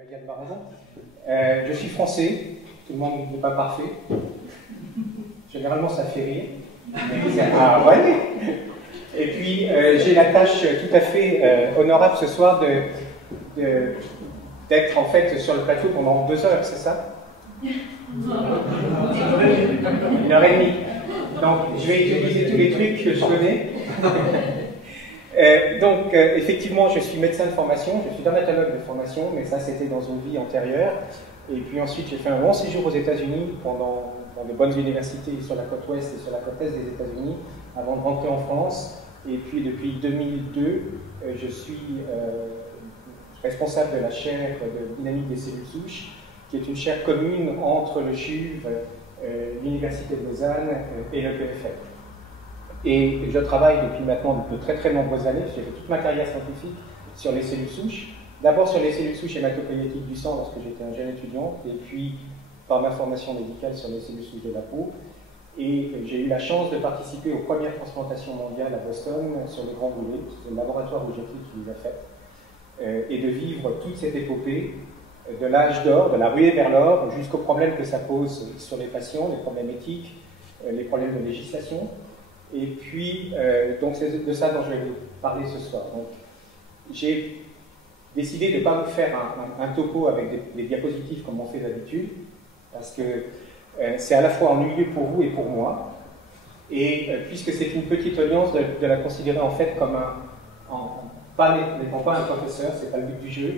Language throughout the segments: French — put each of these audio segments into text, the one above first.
m'appelle Yann Baron. Je suis français, tout le monde n'est pas parfait. Généralement, ça fait rire. Ah ouais. Et puis, j'ai la tâche tout à fait honorable ce soir d'être en fait sur le plateau pendant 2 heures, c'est ça? 1h30. Donc, je vais utiliser tous les trucs que je connais. Effectivement, je suis médecin de formation, je suis dermatologue de formation, mais ça, c'était dans une vie antérieure. Et puis ensuite, j'ai fait un long séjour aux États-Unis dans de bonnes universités sur la côte ouest et sur la côte est des États-Unis, avant de rentrer en France. Et puis, depuis 2002, je suis responsable de la chaire de dynamique des cellules souches, qui est une chaire commune entre le CHUV, l'Université de Lausanne et le PFL. Et je travaille depuis maintenant de très très nombreuses années, j'ai fait toute ma carrière scientifique sur les cellules souches, d'abord sur les cellules souches hématopoïétiques du sang lorsque j'étais un jeune étudiant, et puis par ma formation médicale sur les cellules souches de la peau. Et j'ai eu la chance de participer aux premières transplantations mondiales à Boston sur les Grands Brûlés, c'est le laboratoire où j'étais qui les a faites, et de vivre toute cette épopée de l'âge d'or, de la ruée vers l'or, jusqu'aux problèmes que ça pose sur les patients, les problèmes éthiques, les problèmes de législation. Et puis, donc c'est de ça dont je vais vous parler ce soir. Donc, j'ai décidé de ne pas vous faire un topo avec des diapositives comme on fait d'habitude, parce que c'est à la fois ennuyeux pour vous et pour moi. Et puisque c'est une petite audience, de la considérer en fait comme n'étant pas un professeur, c'est pas le but du jeu,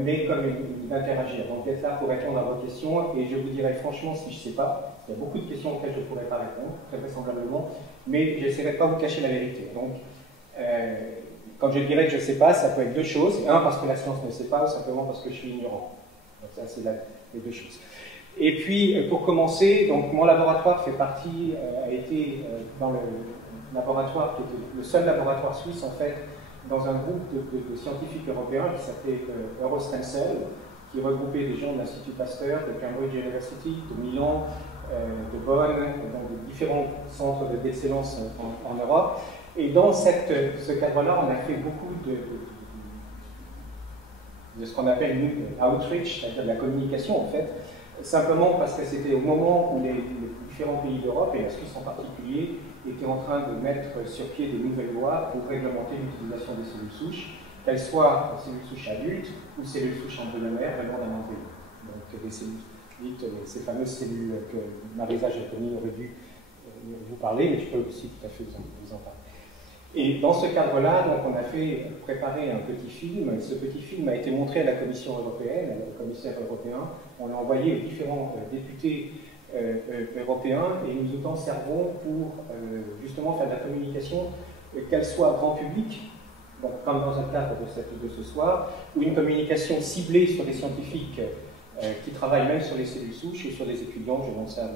mais comme d'interagir. Donc d'être là pour répondre à vos questions, et je vous dirai franchement si je ne sais pas. Il y a beaucoup de questions auxquelles je ne pourrais pas répondre, très vraisemblablement, mais j'essaierai de ne pas vous cacher la vérité. Donc, quand je dirais que je ne sais pas, ça peut être 2 choses. Un, parce que la science ne sait pas, ou simplement parce que je suis ignorant. Donc ça, c'est les 2 choses. Et puis, pour commencer, donc, mon laboratoire a été dans le laboratoire, qui était le seul laboratoire suisse, en fait, dans un groupe de scientifiques européens qui s'appelait Eurostem-Cell, qui regroupait des gens de l'Institut Pasteur, de Cambridge University, de Milan, de Bonn, donc de différents centres d'excellence en Europe. Et dans ce cadre-là, on a fait beaucoup de ce qu'on appelle outreach, c'est-à-dire de la communication en fait, simplement parce que c'était au moment où les différents pays d'Europe, et la Suisse en particulier, étaient en train de mettre sur pied des nouvelles lois pour réglementer l'utilisation des cellules souches, qu'elles soient cellules souches adultes ou cellules souches embryonnaires vraiment d'un embryon. Donc des cellules dites, ces fameuses cellules que Marisa Giattoni aurait dû vous parler, mais je peux aussi tout à fait vous en parler. Et dans ce cadre-là, donc, on a préparé un petit film, et ce petit film a été montré à la Commission européenne, au commissaire européen, on l'a envoyé aux différents députés européens, et nous en servons pour justement faire de la communication, qu'elle soit grand public, donc, comme dans un cadre de ce soir, ou une communication ciblée sur les scientifiques qui travaillent même sur les cellules souches et sur les étudiants, je demande ça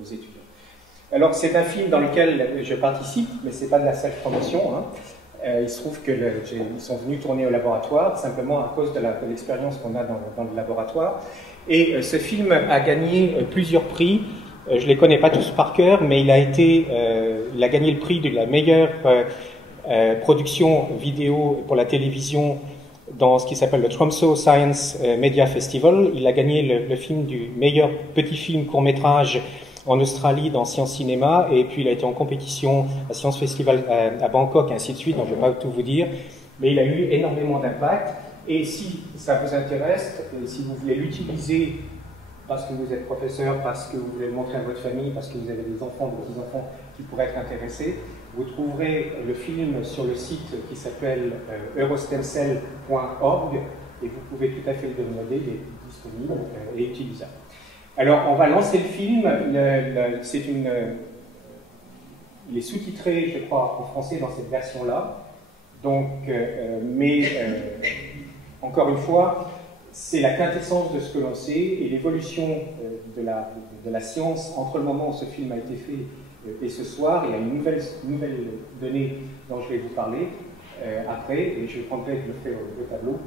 aux étudiants. Alors, c'est un film dans lequel je participe, mais ce n'est pas de la self-promotion. Hein. Il se trouve qu'ils sont venus tourner au laboratoire, simplement à cause de l'expérience qu'on a dans le laboratoire. Et ce film a gagné plusieurs prix. Je ne les connais pas tous par cœur, mais il a gagné le prix de la meilleure production vidéo pour la télévision dans ce qui s'appelle le Tromsø Science Media Festival. Il a gagné le film du meilleur petit film court-métrage en Australie dans Science Cinéma, et puis il a été en compétition à Science Festival à Bangkok, et ainsi de suite, donc je ne vais pas tout vous dire, mais il a eu énormément d'impact, et si ça vous intéresse, et si vous voulez l'utiliser parce que vous êtes professeur, parce que vous voulez le montrer à votre famille, parce que vous avez des enfants, des petits-enfants qui pourraient être intéressés, vous trouverez le film sur le site qui s'appelle eurostemcell.org, et vous pouvez tout à fait le demander, il est disponible et utilisable. Alors, on va lancer le film. Il est sous-titré, je crois, en français dans cette version-là. Donc, encore une fois, c'est la quintessence de ce que l'on sait et l'évolution de la science entre le moment où ce film a été fait et ce soir. Il y a une nouvelle donnée dont je vais vous parler après, et je prendrai de le faire au tableau.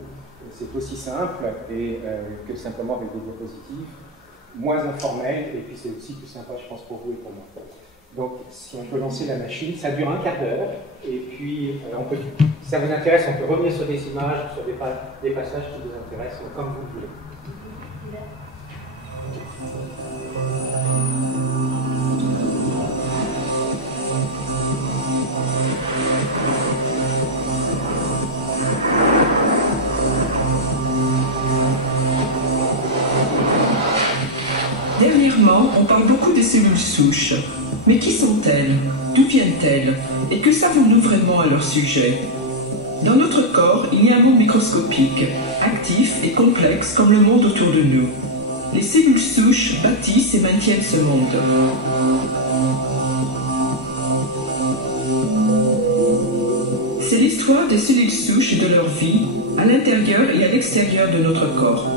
C'est aussi simple que simplement avec des diapositives. Moins informel, et puis c'est aussi plus sympa, je pense, pour vous et pour moi. Donc, si on peut lancer la machine, ça dure un quart d'heure. Et puis, si ça vous intéresse, on peut revenir sur des images, sur des passages qui vous intéressent, comme vous voulez. Dernièrement, on parle beaucoup des cellules souches. Mais qui sont-elles? D'où viennent-elles? Et que savons-nous vraiment à leur sujet? Dans notre corps, il y a un monde microscopique, actif et complexe comme le monde autour de nous. Les cellules souches bâtissent et maintiennent ce monde. C'est l'histoire des cellules souches et de leur vie, à l'intérieur et à l'extérieur de notre corps.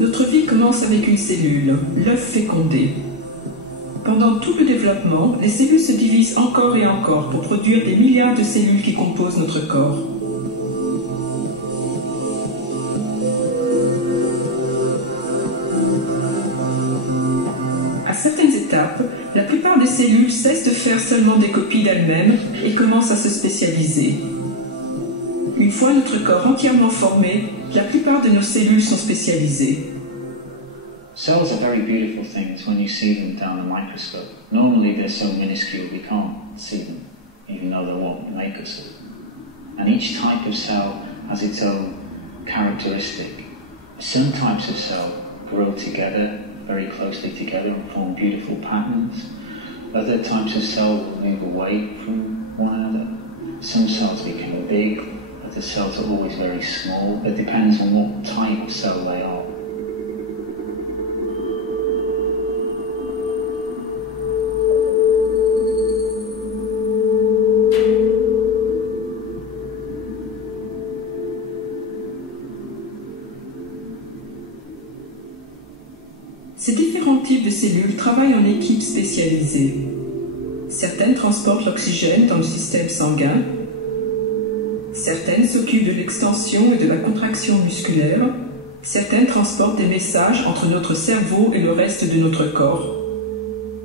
Notre vie commence avec une cellule, l'œuf fécondé. Pendant tout le développement, les cellules se divisent encore et encore pour produire des milliards de cellules qui composent notre corps. À certaines étapes, la plupart des cellules cessent de faire seulement des copies d'elles-mêmes et commencent à se spécialiser. Une fois notre corps entièrement formé, la plupart de nos cellules sont spécialisées. Cells are very beautiful things when you see them down a microscope. Normally they're so minuscule we can't see them, even though they're what make us. And each type of cell has its own characteristic. Some types of cell grow together, very closely together, and form beautiful patterns. Other types of cell will move away from one another. Some cells become big, other cells are always very small. It depends on what type of cell they are. Ces différents types de cellules travaillent en équipes spécialisées. Certaines transportent l'oxygène dans le système sanguin. Certaines s'occupent de l'extension et de la contraction musculaire. Certaines transportent des messages entre notre cerveau et le reste de notre corps.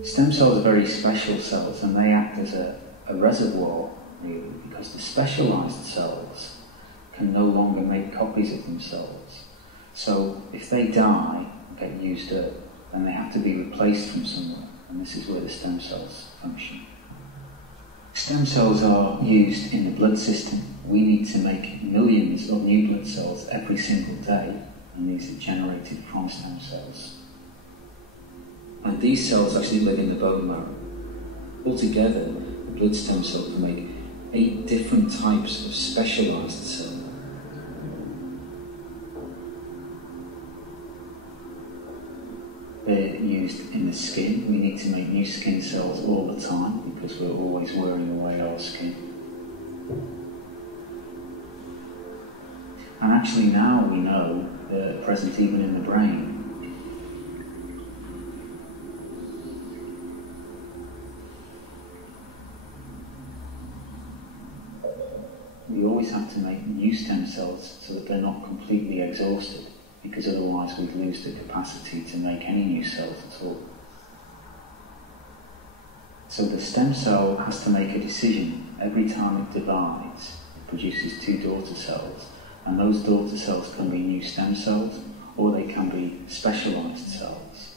Stem cells are very special cells and they act as a reservoir, really, because the specialized cells can no longer make copies of themselves. So if they die, get used up, then they have to be replaced from somewhere, and this is where the stem cells function. Stem cells are used in the blood system. We need to make millions of new blood cells every single day, and these are generated from stem cells. And these cells actually live in the bone marrow. Altogether, the blood stem cell can make 8 different types of specialized cells. They're used in the skin. We need to make new skin cells all the time because we're always wearing away our skin. And actually now we know they're present even in the brain. We always have to make new stem cells so that they're not completely exhausted, because otherwise we'd lose the capacity to make any new cells at all. So the stem cell has to make a decision. Every time it divides, it produces 2 daughter cells, and those daughter cells can be new stem cells, or they can be specialized cells.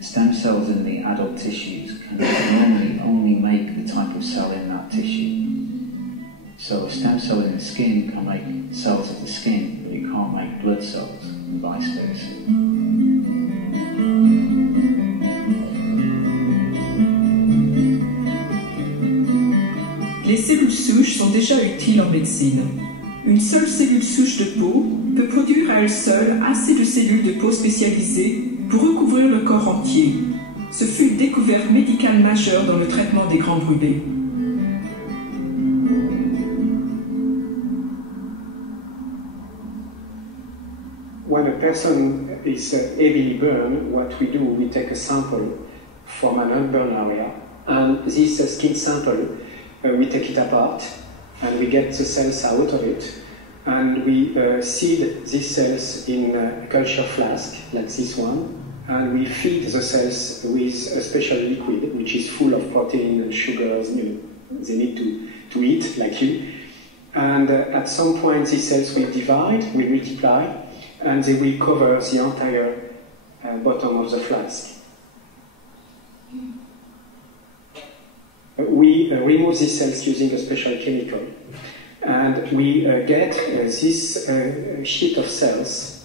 Stem cells in the adult tissues can normally only make the type of cell in that tissue. So a stem cell in the skin can make cells of the skin, but it can't make blood cells, and vice versa. Les cellules souches sont déjà utiles en médecine. Une seule cellule souche de peau peut produire à elle seule assez de cellules de peau spécialisées pour recouvrir le corps entier. Ce fut une découverte médicale majeure dans le traitement des grands brûlés. When a person is heavily burned, what we do, we take a sample from an unburned area And this skin sample, we take it apart, and we get the cells out of it, and we seed these cells in a culture flask, like this one, and we feed the cells with a special liquid, which is full of protein and sugars, they need to eat, like you. And at some point, these cells will divide, will multiply, and they will cover the entire bottom of the flask. We remove these cells using a special chemical, and we get this sheet of cells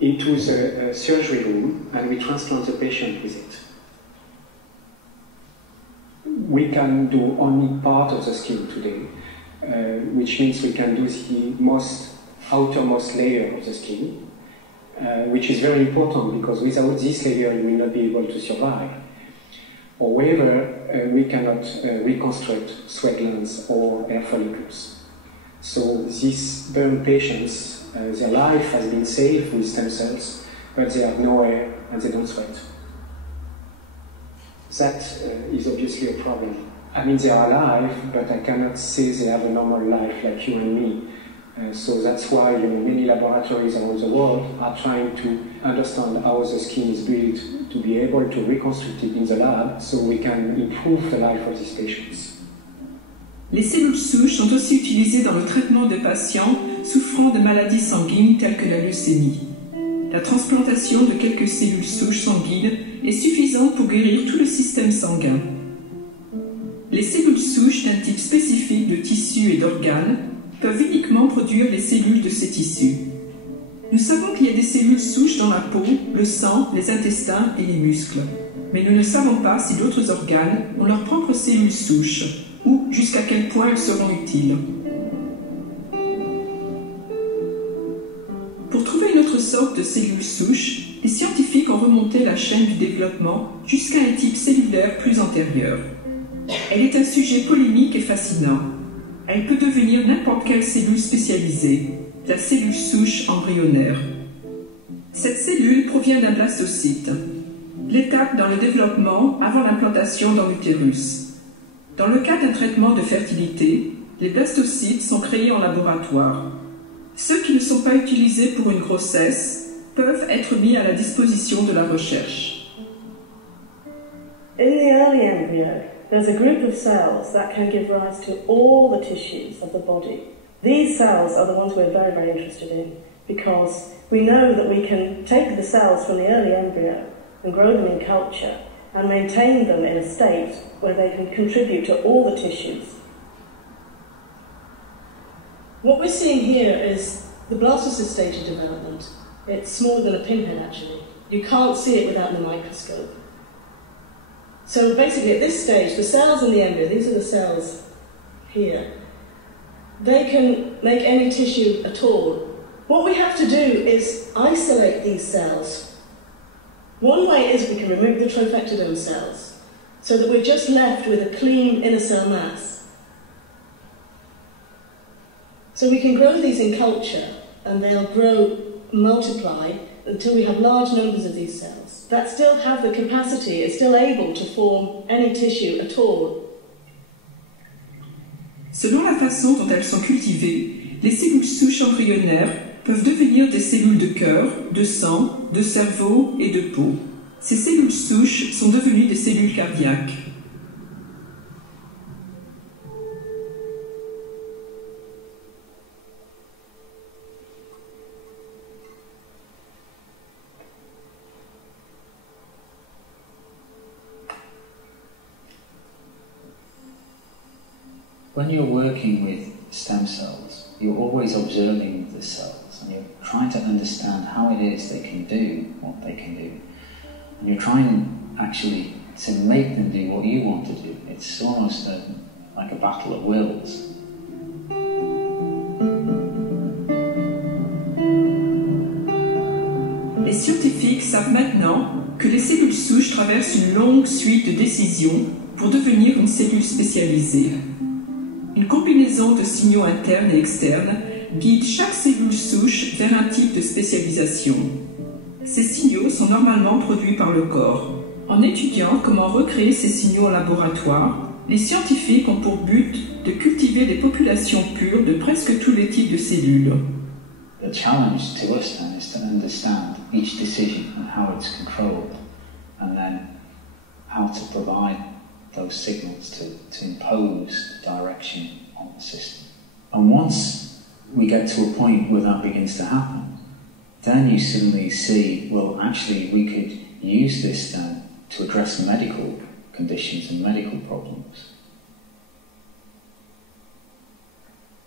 into the surgery room, and we transplant the patient with it. We can do only part of the skin today, which means we can do the outermost layer of the skin, which is very important because without this layer you will not be able to survive. However, we cannot reconstruct sweat glands or hair follicles. So these burn patients, their life has been saved with stem cells, but they have no hair and they don't sweat. That is obviously a problem. I mean, they are alive, but I cannot say they have a normal life like you and me. So that's why many laboratories around the world are trying to understand how the skin is built to be able to reconstruct it in the lab so we can improve the life of these patients. Les cellules souches sont aussi utilisées dans le traitement de patients souffrant de maladies sanguines telles que la leucémie. La transplantation de quelques cellules souches sanguines est suffisante pour guérir tout le système sanguin. Les cellules souches d'un type spécifique de tissus et d'organes peuvent uniquement produire les cellules de ces tissus. Nous savons qu'il y a des cellules souches dans la peau, le sang, les intestins et les muscles. Mais nous ne savons pas si d'autres organes ont leurs propres cellules souches ou jusqu'à quel point elles seront utiles. Pour trouver une autre sorte de cellules souches, les scientifiques ont remonté la chaîne du développement jusqu'à un type cellulaire plus antérieur. Elle est un sujet polémique et fascinant. Elle peut devenir n'importe quelle cellule spécialisée, la cellule souche embryonnaire. Cette cellule provient d'un blastocyte, l'étape dans le développement avant l'implantation dans l'utérus. Dans le cas d'un traitement de fertilité, les blastocytes sont créés en laboratoire. Ceux qui ne sont pas utilisés pour une grossesse peuvent être mis à la disposition de la recherche. In the early embryo, there's a group of cells that can give rise to all the tissues of the body. These cells are the ones we're very, very interested in because we know that we can take the cells from the early embryo and grow them in culture and maintain them in a state where they can contribute to all the tissues. What we're seeing here is the blastocyst stage of development. It's smaller than a pinhead, actually. You can't see it without the microscope. So basically at this stage, the cells in the embryo, these are the cells here, they can make any tissue at all. What we have to do is isolate these cells. One way is we can remove the trophectodome cells so that we're just left with a clean inner cell mass. So we can grow these in culture and they'll grow, multiply until we have large numbers of these cells that still have the capacity, are still able to form any tissue at all. Selon la façon dont elles sont cultivées, les cellules souches embryonnaires peuvent devenir des cellules de cœur, de sang, de cerveau et de peau. Ces cellules souches sont devenues des cellules cardiaques. When you're working with stem cells, you're always observing the cells and you're trying to understand how it is they can do what they can do. And you're trying actually to make them do what you want to do. It's almost like a battle of wills. Les scientifiques savent maintenant que les cellules souches traversent une longue suite de décisions pour devenir une cellule spécialisée. Une combinaison de signaux internes et externes guide chaque cellule souche vers un type de spécialisation. Ces signaux sont normalement produits par le corps. En étudiant comment recréer ces signaux en laboratoire, les scientifiques ont pour but de cultiver des populations pures de presque tous les types de cellules. The challenge to us then is to understand each decision and how it's controlled, and then how to provide those signals to impose direction on the system. And once we get to a point where that begins to happen, then you suddenly see, well, actually we could use this then to address medical conditions and medical problems.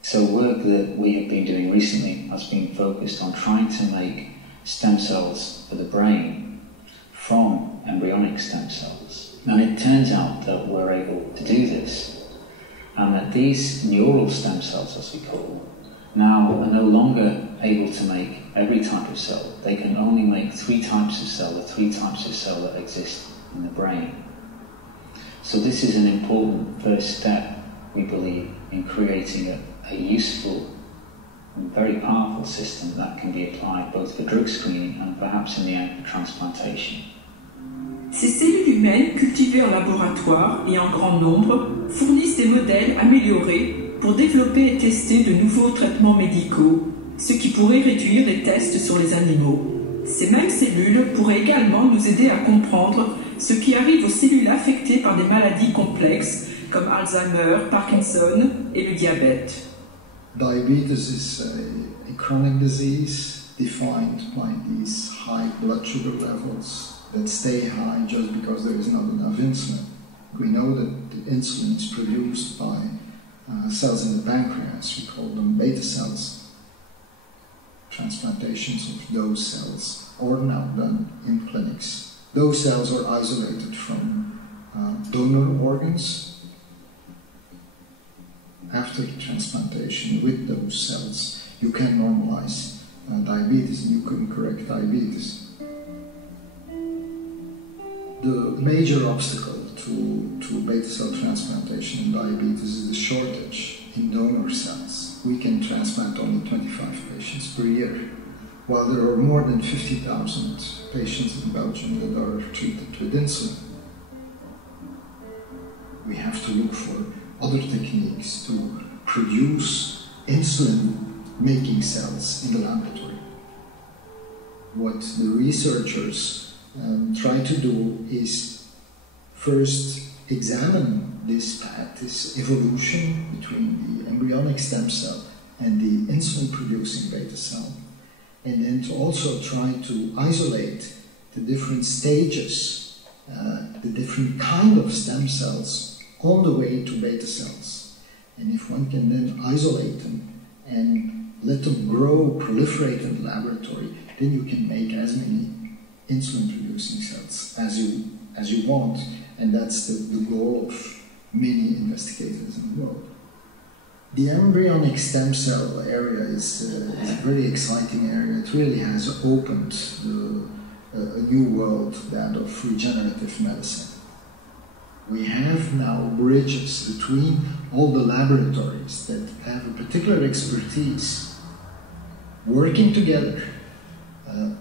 So work that we have been doing recently has been focused on trying to make stem cells for the brain from embryonic stem cells. And it turns out that we're able to do this, and that these neural stem cells, as we call them, now are no longer able to make every type of cell. They can only make 3 types of cell, the 3 types of cell that exist in the brain. So this is an important first step, we believe, in creating a useful and very powerful system that can be applied both for drug screening and perhaps in the end for transplantation. Ces cellules humaines cultivées en laboratoire et en grand nombre fournissent des modèles améliorés pour développer et tester de nouveaux traitements médicaux, ce qui pourrait réduire les tests sur les animaux. Ces mêmes cellules pourraient également nous aider à comprendre ce qui arrive aux cellules affectées par des maladies complexes comme Alzheimer, Parkinson et le diabète. Diabetes is a chronic disease defined by these high blood sugar levels that stay high just because there is not enough insulin. We know that the insulin is produced by cells in the pancreas. We call them beta cells. Transplantations of those cells are now done in clinics. Those cells are isolated from donor organs. After transplantation with those cells, you can normalize diabetes and you can correct diabetes. The major obstacle to beta cell transplantation in diabetes is the shortage in donor cells. We can transplant only 25 patients per year, while there are more than 50,000 patients in Belgium that are treated with insulin. We have to look for other techniques to produce insulin-making cells in the laboratory. What the researchers try to do is first examine this path, this evolution between the embryonic stem cell and the insulin-producing beta cell, and then to also try to isolate the different stages, the different kind of stem cells on the way to beta cells. And if one can then isolate them and let them grow, proliferate in the laboratory, then you can make as many insulin-producing cells as you want, and that's the goal of many investigators in the world. The embryonic stem cell area is a very exciting area. It really has opened a new world, that of regenerative medicine. We have now bridges between all the laboratories that have a particular expertise working together.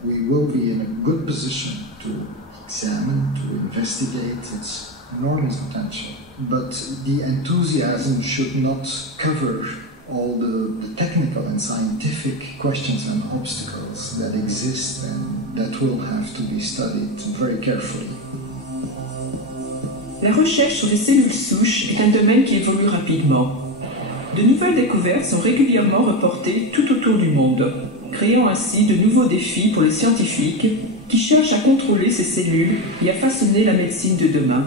We will be in a good position to examine, to investigate its enormous potential. But the enthusiasm should not cover all the technical and scientific questions and obstacles that exist and that will have to be studied very carefully. La recherche sur les cellules souches est un domaine qui évolue rapidement. De nouvelles découvertes sont régulièrement reportées tout autour du monde, créant ainsi de nouveaux défis pour les scientifiques qui cherchent à contrôler ces cellules et à façonner la médecine de demain.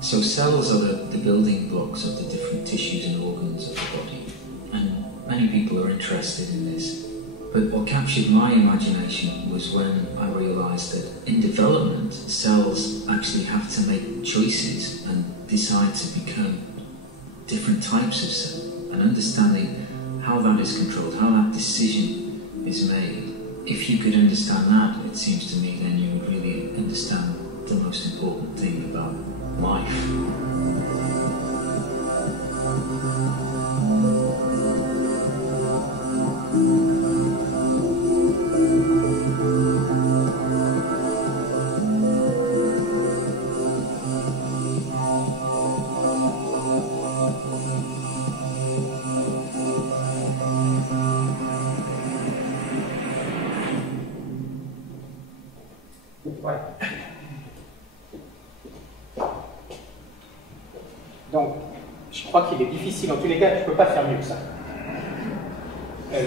So cells are the building blocks of the different tissues and organs of the body, and many people are interested in this. But what captured my imagination was when I realised that in development, cells actually have to make choices and decide to become different types of cell, and understanding how that is controlled, how that decision is made. If you could understand that, it seems to me then you would really understand the most important thing about life. crois qu'il est difficile, en tous les cas, je ne peux pas faire mieux que ça.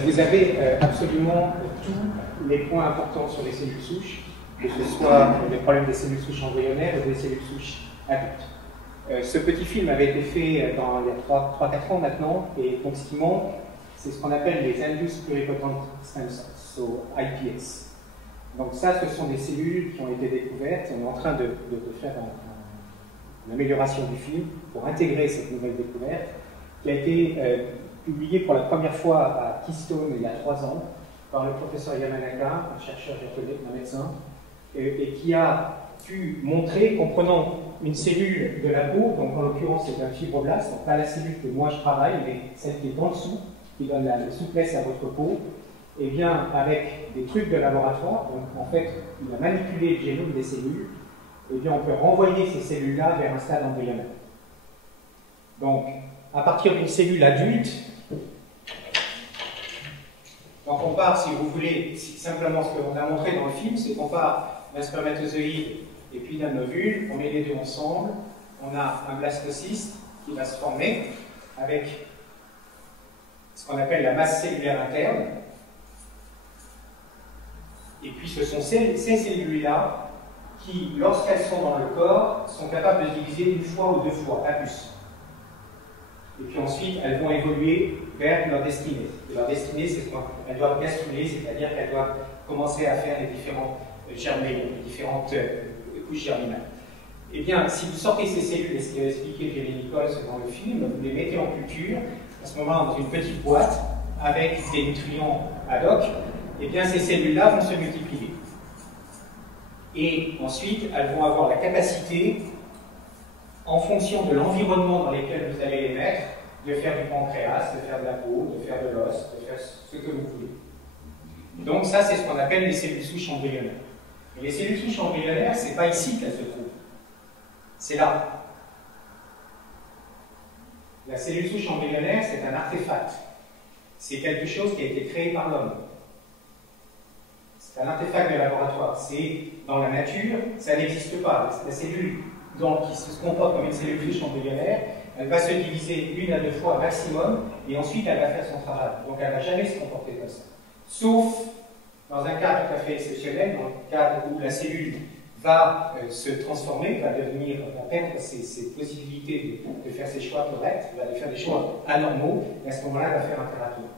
Vous avez absolument tous les points importants sur les cellules souches, que ce soit le problème des cellules souches embryonnaires ou des cellules souches adultes. Ce petit film avait été fait il y a 3-4 ans maintenant, et donc ce qui manque, c'est ce qu'on appelle les Induced Pluripotent Stem Cells, IPS. Donc ça, ce sont des cellules qui ont été découvertes. On est en train de faire une amélioration du film pour intégrer cette nouvelle découverte, qui a été publiée pour la première fois à Keystone il y a 3 ans par le professeur Yamanaka, un chercheur japonais, un médecin, et qui a pu montrer qu'en prenant une cellule de la peau, donc en l'occurrence c'est un fibroblaste, donc pas la cellule que moi je travaille, mais celle qui est en dessous, qui donne la souplesse à votre peau, et bien avec des trucs de laboratoire, donc en fait il a manipulé le génome des cellules, et bien on peut renvoyer ces cellules-là vers un stade embryonnaire. Donc à partir d'une cellule adulte, donc on part, si vous voulez, simplement ce qu'on a montré dans le film, c'est qu'on part d'un spermatozoïde et puis d'un ovule, on met les deux ensemble, on a un blastocyste qui va se former avec ce qu'on appelle la masse cellulaire interne. Et puis ce sont ces cellules-là qui, lorsqu'elles sont dans le corps, sont capables de se diviser 1 fois ou 2 fois, pas plus. Et puis ensuite, elles vont évoluer vers leur destinée. Et leur destinée, c'est qu'elles doivent gastruler, c'est-à-dire qu'elles doivent commencer à faire les différents germélons, les différentes couches germinales. Eh bien, si vous sortez ces cellules, et ce qu'a expliqué Jerry Nichols dans le film, vous les mettez en culture, à ce moment-là dans une petite boîte, avec des nutriments ad hoc, eh bien ces cellules-là vont se multiplier. Et ensuite, elles vont avoir la capacité, en fonction de l'environnement dans lequel vous allez les mettre, de faire du pancréas, de faire de la peau, de faire de l'os, de faire ce que vous voulez. Donc ça, c'est ce qu'on appelle les cellules souches embryonnaires. Et les cellules souches embryonnaires, c'est pas ici qu'elles se trouvent. C'est là. La cellule souche embryonnaire, c'est un artefact. C'est quelque chose qui a été créé par l'homme. C'est un artefact de laboratoire. C'est dans la nature, ça n'existe pas. La cellule qui se comporte comme une cellule souche embryonnaire, elle va se diviser 1 à 2 fois maximum, et ensuite elle va faire son travail. Donc elle ne va jamais se comporter comme ça. Sauf dans un cas tout à fait exceptionnel, dans le cas où la cellule va se transformer, va perdre ses possibilités de faire ses choix corrects, va faire des choix anormaux, et à ce moment-là, elle va faire un tératome.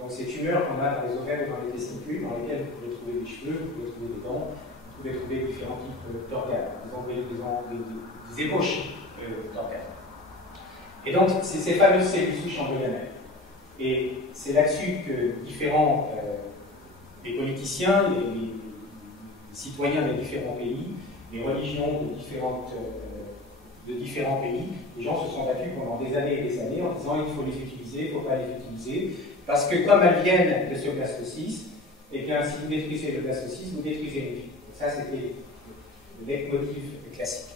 Donc ces tumeurs qu'on a dans les ovaires et dans les testicules, dans lesquelles vous pouvez trouver des cheveux, vous pouvez trouver des dents, vous pouvez trouver différents types d'organes, des ébauches d'organes. Et donc, c'est ces fameuses cellules souches embryonnaires. Et c'est là-dessus que différents les politiciens, les citoyens des différents pays, les religions de différents pays, les gens se sont battus pendant des années et des années en disant il faut les utiliser, il ne faut pas les utiliser, parce que comme elles viennent de ce blastocyste, eh bien si vous détruisez le blastocyste, vous détruisez les vies. Ça c'était le leitmotiv classique.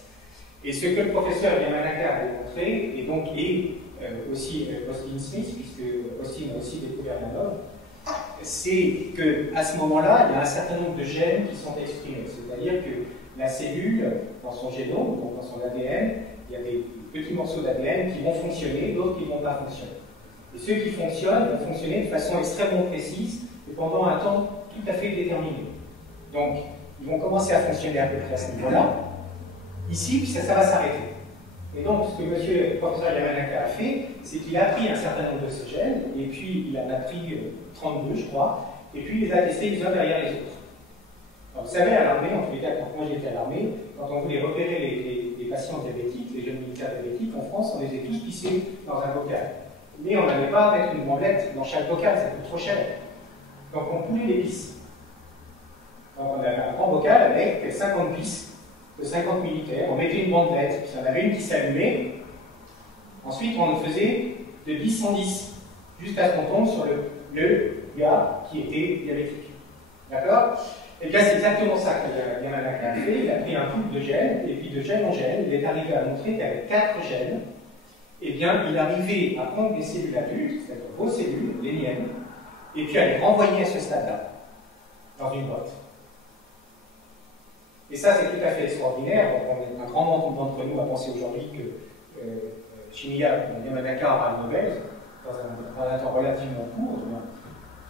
Et ce que le professeur Yamanaka a démontré, et donc aussi Austin Smith, puisque Austin a aussi découvert la norme, c'est qu'à ce moment-là, il y a un certain nombre de gènes qui sont exprimés. C'est-à-dire que la cellule, dans son génome, donc dans son ADN, il y a des petits morceaux d'ADN qui vont fonctionner, d'autres qui ne vont pas fonctionner. Et ceux qui fonctionnent vont fonctionner de façon extrêmement précise et pendant un temps tout à fait déterminé. Donc, ils vont commencer à fonctionner à peu près à ce niveau-là. Ici, puis ça va s'arrêter. Et donc, ce que le professeur Yamanaka a fait, c'est qu'il a pris un certain nombre de ces gènes, et puis il en a pris 32, je crois, et puis il les a testés les uns derrière les autres. Alors, vous savez, à l'armée, en tous les cas, quand moi j'étais à l'armée, quand on voulait repérer les patients diabétiques, les jeunes militaires diabétiques, en France, on les a tous pissés dans un bocal. Mais on n'allait pas mettre une bandelette dans chaque bocal, ça coûte trop cher. Donc on pouvait les pisser. Donc on avait un grand bocal avec 50 pisses, de 50 militaires, on mettait une bandelette, puis il y en avait une qui s'allumait. Ensuite, on le faisait de 10 en 10, jusqu'à ce qu'on tombe sur le gars qui était diabétique. D'accord? Et bien, c'est exactement ça que Yamanaka a fait. Il a pris un pool de gènes, et puis de gène en gène, il est arrivé à montrer qu'avec 4 gènes, eh bien, il arrivait à prendre des cellules adultes, c'est-à-dire vos cellules, les miennes, et puis à les renvoyer à ce stade-là, dans une boîte. Et ça, c'est tout à fait extraordinaire. Un grand nombre d'entre nous a pensé aujourd'hui que Shinya Yamanaka aura le Nobel dans un temps relativement court,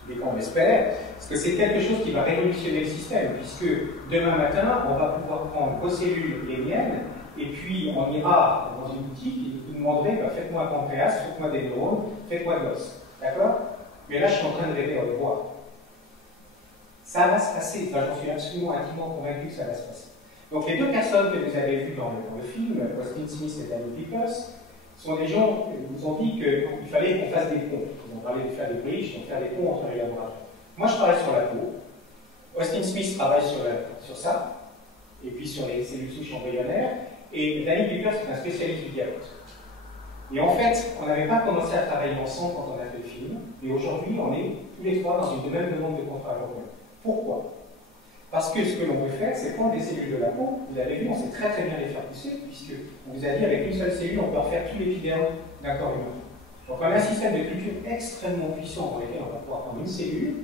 tous les cas on l'espère, parce que c'est quelque chose qui va révolutionner le système, puisque demain matin, on va pouvoir prendre vos cellules, les miennes, et puis on ira dans une boutique et vous demanderez, bah, faites-moi un pancréas, faites-moi des neurones, faites-moi de l'os. D'accord? Mais là, je suis en train de rêver au revoir. Ça va se passer, enfin, j'en suis absolument intimement convaincu que ça va se passer. Donc les deux personnes que vous avez vues dans le film, Austin Smith et Danny Pickles, sont des gens qui nous ont dit qu'il fallait qu'on fasse des ponts. Ils ont parlé de faire des bridges, donc faire des ponts entre les laboratoires. Moi, je travaille sur la peau. Austin Smith travaille sur ça, et puis sur les cellules souches embryonnaires, et Danny Pickles est un spécialiste du diabète. Et en fait, on n'avait pas commencé à travailler ensemble quand on a fait le film, et aujourd'hui, on est tous les trois dans une même demande de contrat européen. Pourquoi? Parce que ce que l'on peut faire, c'est prendre des cellules de la peau. Vous avez vu, on sait très très bien les faire pousser, puisqu'on vous a dit avec une seule cellule, on peut refaire tout l'épiderme d'un corps humain. Donc on a un système de culture extrêmement puissant dans lequel on va pouvoir prendre une cellule.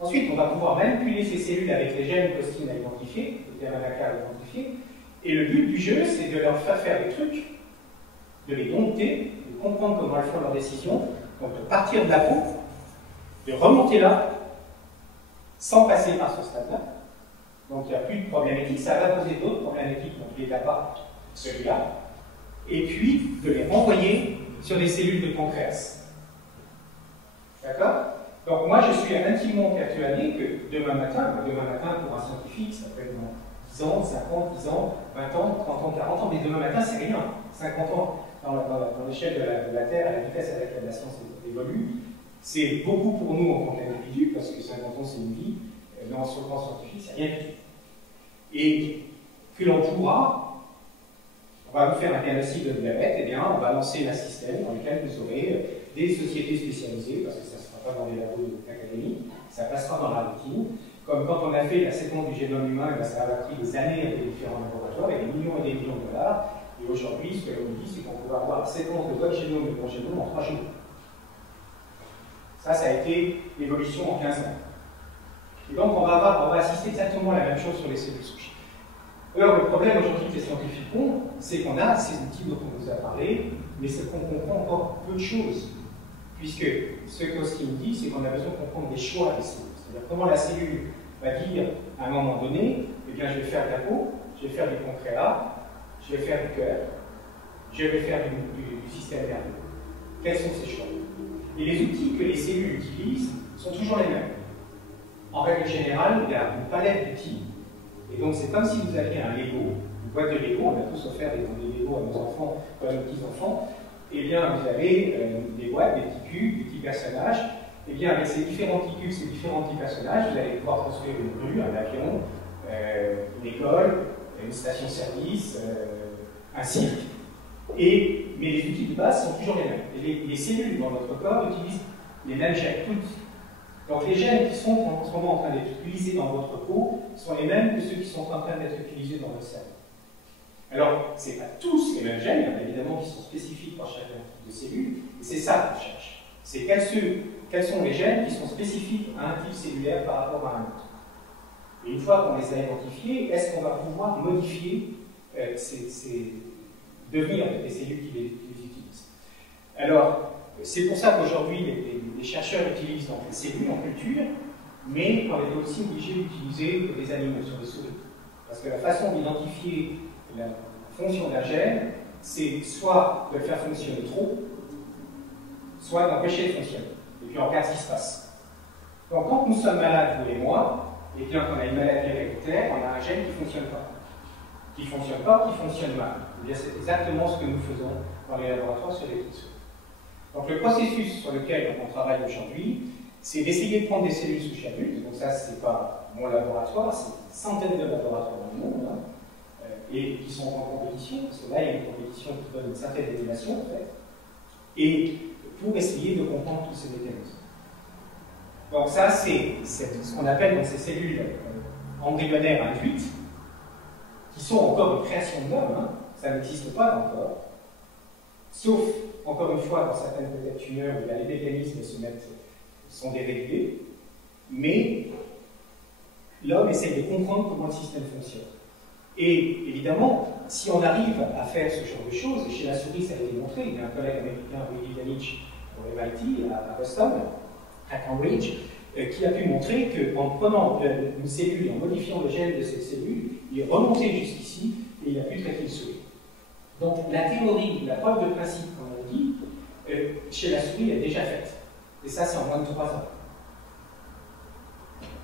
Ensuite, on va pouvoir manipuler ces cellules avec les gènes costines à identifier, les Yamanaka à identifier. Et le but du jeu, c'est de leur faire des trucs, de les dompter, de comprendre comment elles font leurs décisions, donc de partir de la peau, de remonter là, sans passer par ce stade-là. Donc il n'y a plus de problème éthique, ça va poser d'autres problèmes éthiques, donc il n'est pas celui-là. Et puis de les renvoyer sur des cellules de pancréas. D'accord? Donc moi je suis intimement persuadé que demain matin pour un scientifique, ça peut être dans 10 ans, 50, 10 ans, 20 ans, 30 ans, 40 ans, mais demain matin c'est rien. 50 ans dans l'échelle de la Terre, à la vitesse à laquelle la science évolue, c'est beaucoup pour nous en tant qu'individu, parce que 50 ans c'est une vie, mais sur le plan scientifique, c'est rien du tout. Et que l'on pourra, on va vous faire un diagnostic de diabète, et bien on va lancer un système dans lequel vous aurez des sociétés spécialisées, parce que ça ne sera pas dans les labos d'académie, ça passera dans la routine. Comme quand on a fait la séquence du génome humain, ça a pris des années avec les différents laboratoires, avec des millions et des millions de dollars. Et aujourd'hui, ce que l'on dit, c'est qu'on peut avoir la séquence de votre génome et de mon génome en 3 jours. Ça a été l'évolution en 15 ans. Et donc, on va assister exactement à la même chose sur les cellules souches. Alors, le problème aujourd'hui que les scientifiques ont, c'est qu'on a ces outils dont on vous a parlé, mais c'est qu'on comprend encore peu de choses. Puisque ce qu'Austin dit, c'est qu'on a besoin de comprendre des choix des cellules. C'est-à-dire comment la cellule va dire, à un moment donné, eh bien, je vais faire de la peau, je vais faire du pancréas, je vais faire du cœur, je vais faire du système nerveux. Quels sont ces choix? Et les outils que les cellules utilisent sont toujours les mêmes. En règle générale, il y a une palette d'outils. Et donc, c'est comme si vous aviez un Lego, une boîte de Lego. On a tous offert des Lego à nos enfants ou à nos petits-enfants. Eh bien, vous avez des boîtes, des petits cubes, des petits personnages. Eh bien, avec ces différents petits cubes, ces différents petits personnages, vous allez pouvoir construire une rue, un avion, une école, une station-service, un cirque. Mais les outils de base sont toujours les mêmes. Et les cellules dans notre corps utilisent les mêmes gènes, toutes. Donc les gènes qui sont en ce moment en train d'être utilisés dans votre peau sont les mêmes que ceux qui sont en train d'être utilisés dans votre cerveau. Alors, ce n'est pas tous les mêmes gènes, il y en a évidemment qui sont spécifiques pour chacun de cellules, et c'est ça qu'on cherche. C'est quels sont les gènes qui sont spécifiques à un type cellulaire par rapport à un autre. Et une fois qu'on les a identifiés, est-ce qu'on va pouvoir modifier devenir des cellules qui les utilisent? Alors, c'est pour ça qu'aujourd'hui, les chercheurs utilisent donc les cellules en culture, mais on est aussi obligé d'utiliser des animaux sur des souris. Parce que la façon d'identifier la fonction d'un gène, c'est soit de le faire fonctionner trop, soit d'empêcher de fonctionner. Et puis on regarde ce qui se passe. Donc quand nous sommes malades, vous et moi, et bien qu'on a une maladie héréditaire, on a un gène qui ne fonctionne pas. Qui ne fonctionne pas, qui fonctionne mal. Et bien c'est exactement ce que nous faisons dans les laboratoires sur les petites souris. Donc le processus sur lequel on travaille aujourd'hui, c'est d'essayer de prendre des cellules souches adultes. Donc ça, c'est pas mon laboratoire, c'est des centaines de laboratoires dans le monde, et qui sont en compétition, parce que là, il y a une compétition qui donne une certaine émulation, en fait, et pour essayer de comprendre tous ces mécanismes. Donc ça, c'est ce qu'on appelle donc, ces cellules embryonnaires induites, qui sont encore une création de l'homme, ça n'existe pas encore, sauf, encore une fois, dans certaines peut-être tumeurs où les mécanismes sont dérégulés, mais l'homme essaie de comprendre comment le système fonctionne. Et évidemment, si on arrive à faire ce genre de choses, chez la souris ça a été montré, il y a un collègue américain, Willy Danich, au MIT, à Boston, à Cambridge, qui a pu montrer qu'en prenant une cellule et en modifiant le gène de cette cellule, il est remonté jusqu'ici et il a pu traiter une souris. Donc la théorie, la preuve de principe, comme on dit, chez la souris est déjà faite. Et ça, c'est en moins de 3 ans.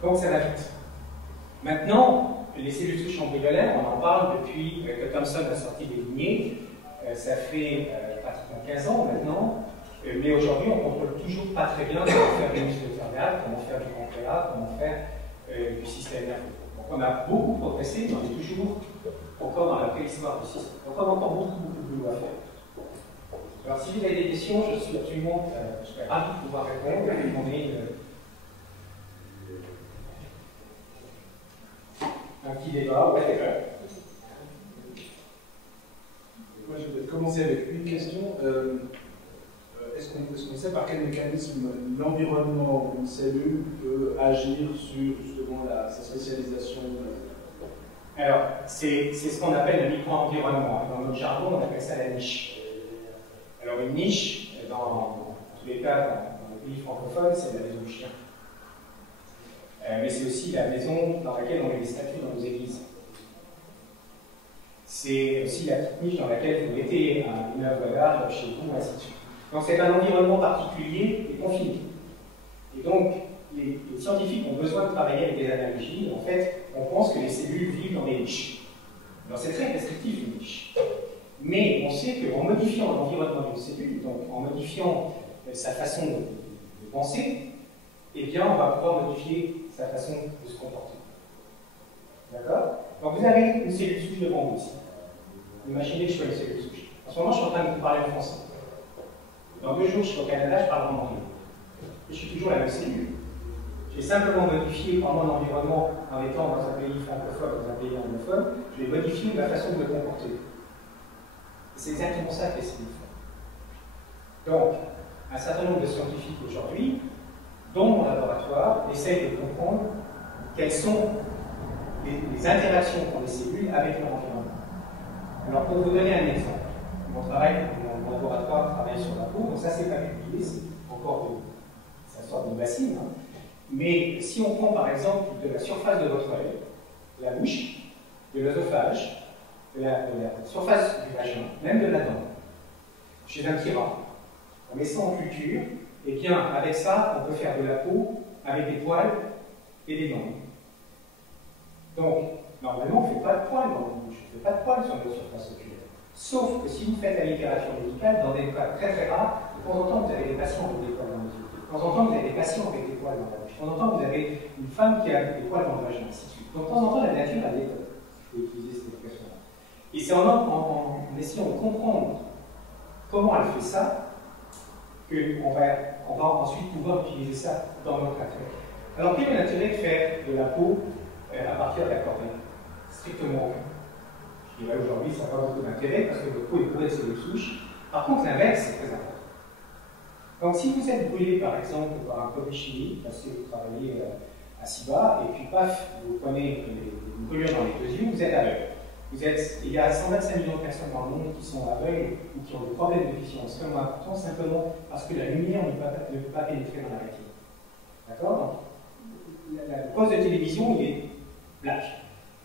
Donc ça va vite. Maintenant, les cellules souches embryonnaires, on en parle depuis que Thomson a sorti des lignées. Ça fait pratiquement 15 ans maintenant. Mais aujourd'hui, on ne contrôle toujours pas très bien comment faire des muscles cardiaques, comment faire du pancréas, comment faire du système nerveux. Donc on a beaucoup progressé, mais on est toujours encore dans la préhistoire du système. Donc on a encore beaucoup de boulot à faire. Alors si vous avez des questions, je suis absolument je serais ravi de pouvoir répondre. On est un petit débat. Ouais, moi, je vais commencer avec une question. Est-ce qu'on sait par quel mécanisme l'environnement d'une cellule peut agir sur justement sa spécialisation? Alors, c'est ce qu'on appelle le micro-environnement. Dans notre jargon, on appelle ça la niche. Alors, une niche, dans tous les cas, dans les pays francophones, c'est la maison du chien. Mais c'est aussi la maison dans laquelle on met les statues dans nos églises. C'est aussi la petite niche dans laquelle vous mettez une œuvre d'art chez vous, ainsi de suite. Donc c'est un environnement particulier et confiné. Et donc, les scientifiques ont besoin de travailler avec des analogies. En fait, on pense que les cellules vivent dans des niches. Alors c'est très restrictif une niche. Mais on sait qu'en modifiant l'environnement d'une cellule, donc en modifiant sa façon de penser, eh bien on va pouvoir modifier sa façon de se comporter. D'accord? Donc vous avez une cellule souche devant vous ici. Imaginez que je sois une cellule souche. En ce moment, je suis en train de vous parler en français. Dans 2 jours, je suis au Canada, je parle en anglais. Et je suis toujours la même cellule. J'ai simplement modifié par mon environnement en étant dans un pays francophone, dans un pays anglophone, je vais modifier ma façon de me comporter. C'est exactement ça que les cellules font. Donc, un certain nombre de scientifiques aujourd'hui, dans mon laboratoire, essayent de comprendre quelles sont les interactions qu'ont les cellules avec leur environnement. Alors, pour vous donner un exemple, mon laboratoire travaille sur la peau, donc ça c'est pas publié, c'est encore ça sort d'une bassine. Hein. Mais si on prend par exemple de la surface de votre œil, de la bouche, de l'œsophage, de la surface du vagin, même de la dent, chez un petit rat, on met ça en culture, et bien avec ça, on peut faire de la peau avec des poils et des dents. Donc, normalement, on ne fait pas de poils dans la bouche, on ne fait pas de poils sur notre surface oculaire. Sauf que si vous faites la littérature médicale, dans des cas très très rares, de temps en temps vous avez des patients avec des poils dans les yeux, de temps en temps vous avez des patients avec des poils dans la bouche, de temps en temps vous avez une femme qui a des poils dans le vagin, ainsi de suite. Donc de temps en temps la nature a des codes. Il faut utiliser cette expression-là. Et c'est en essayant de comprendre comment elle fait ça qu'on va ensuite pouvoir utiliser ça dans notre traitement. Alors quel est l'intérêt de faire de la peau à partir de la cornée? Strictement aucun. Je dirais aujourd'hui, ça n'a pas beaucoup d'intérêt parce que votre peau est bourrée de cellules souches. Par contre, l'inverse, c'est très important. Donc, si vous êtes brûlé, par exemple, par un produit chimique, parce que vous travaillez à Ciba, et puis paf, vous prenez une brûlure dans les 2 yeux, vous êtes aveugle. Il y a 125 millions de personnes dans le monde qui sont aveugles ou qui ont des problèmes de vision extrêmement importants, simplement parce que la lumière ne peut pas pénétrer dans la rétine. D'accord? Donc, le poste de télévision, il est black.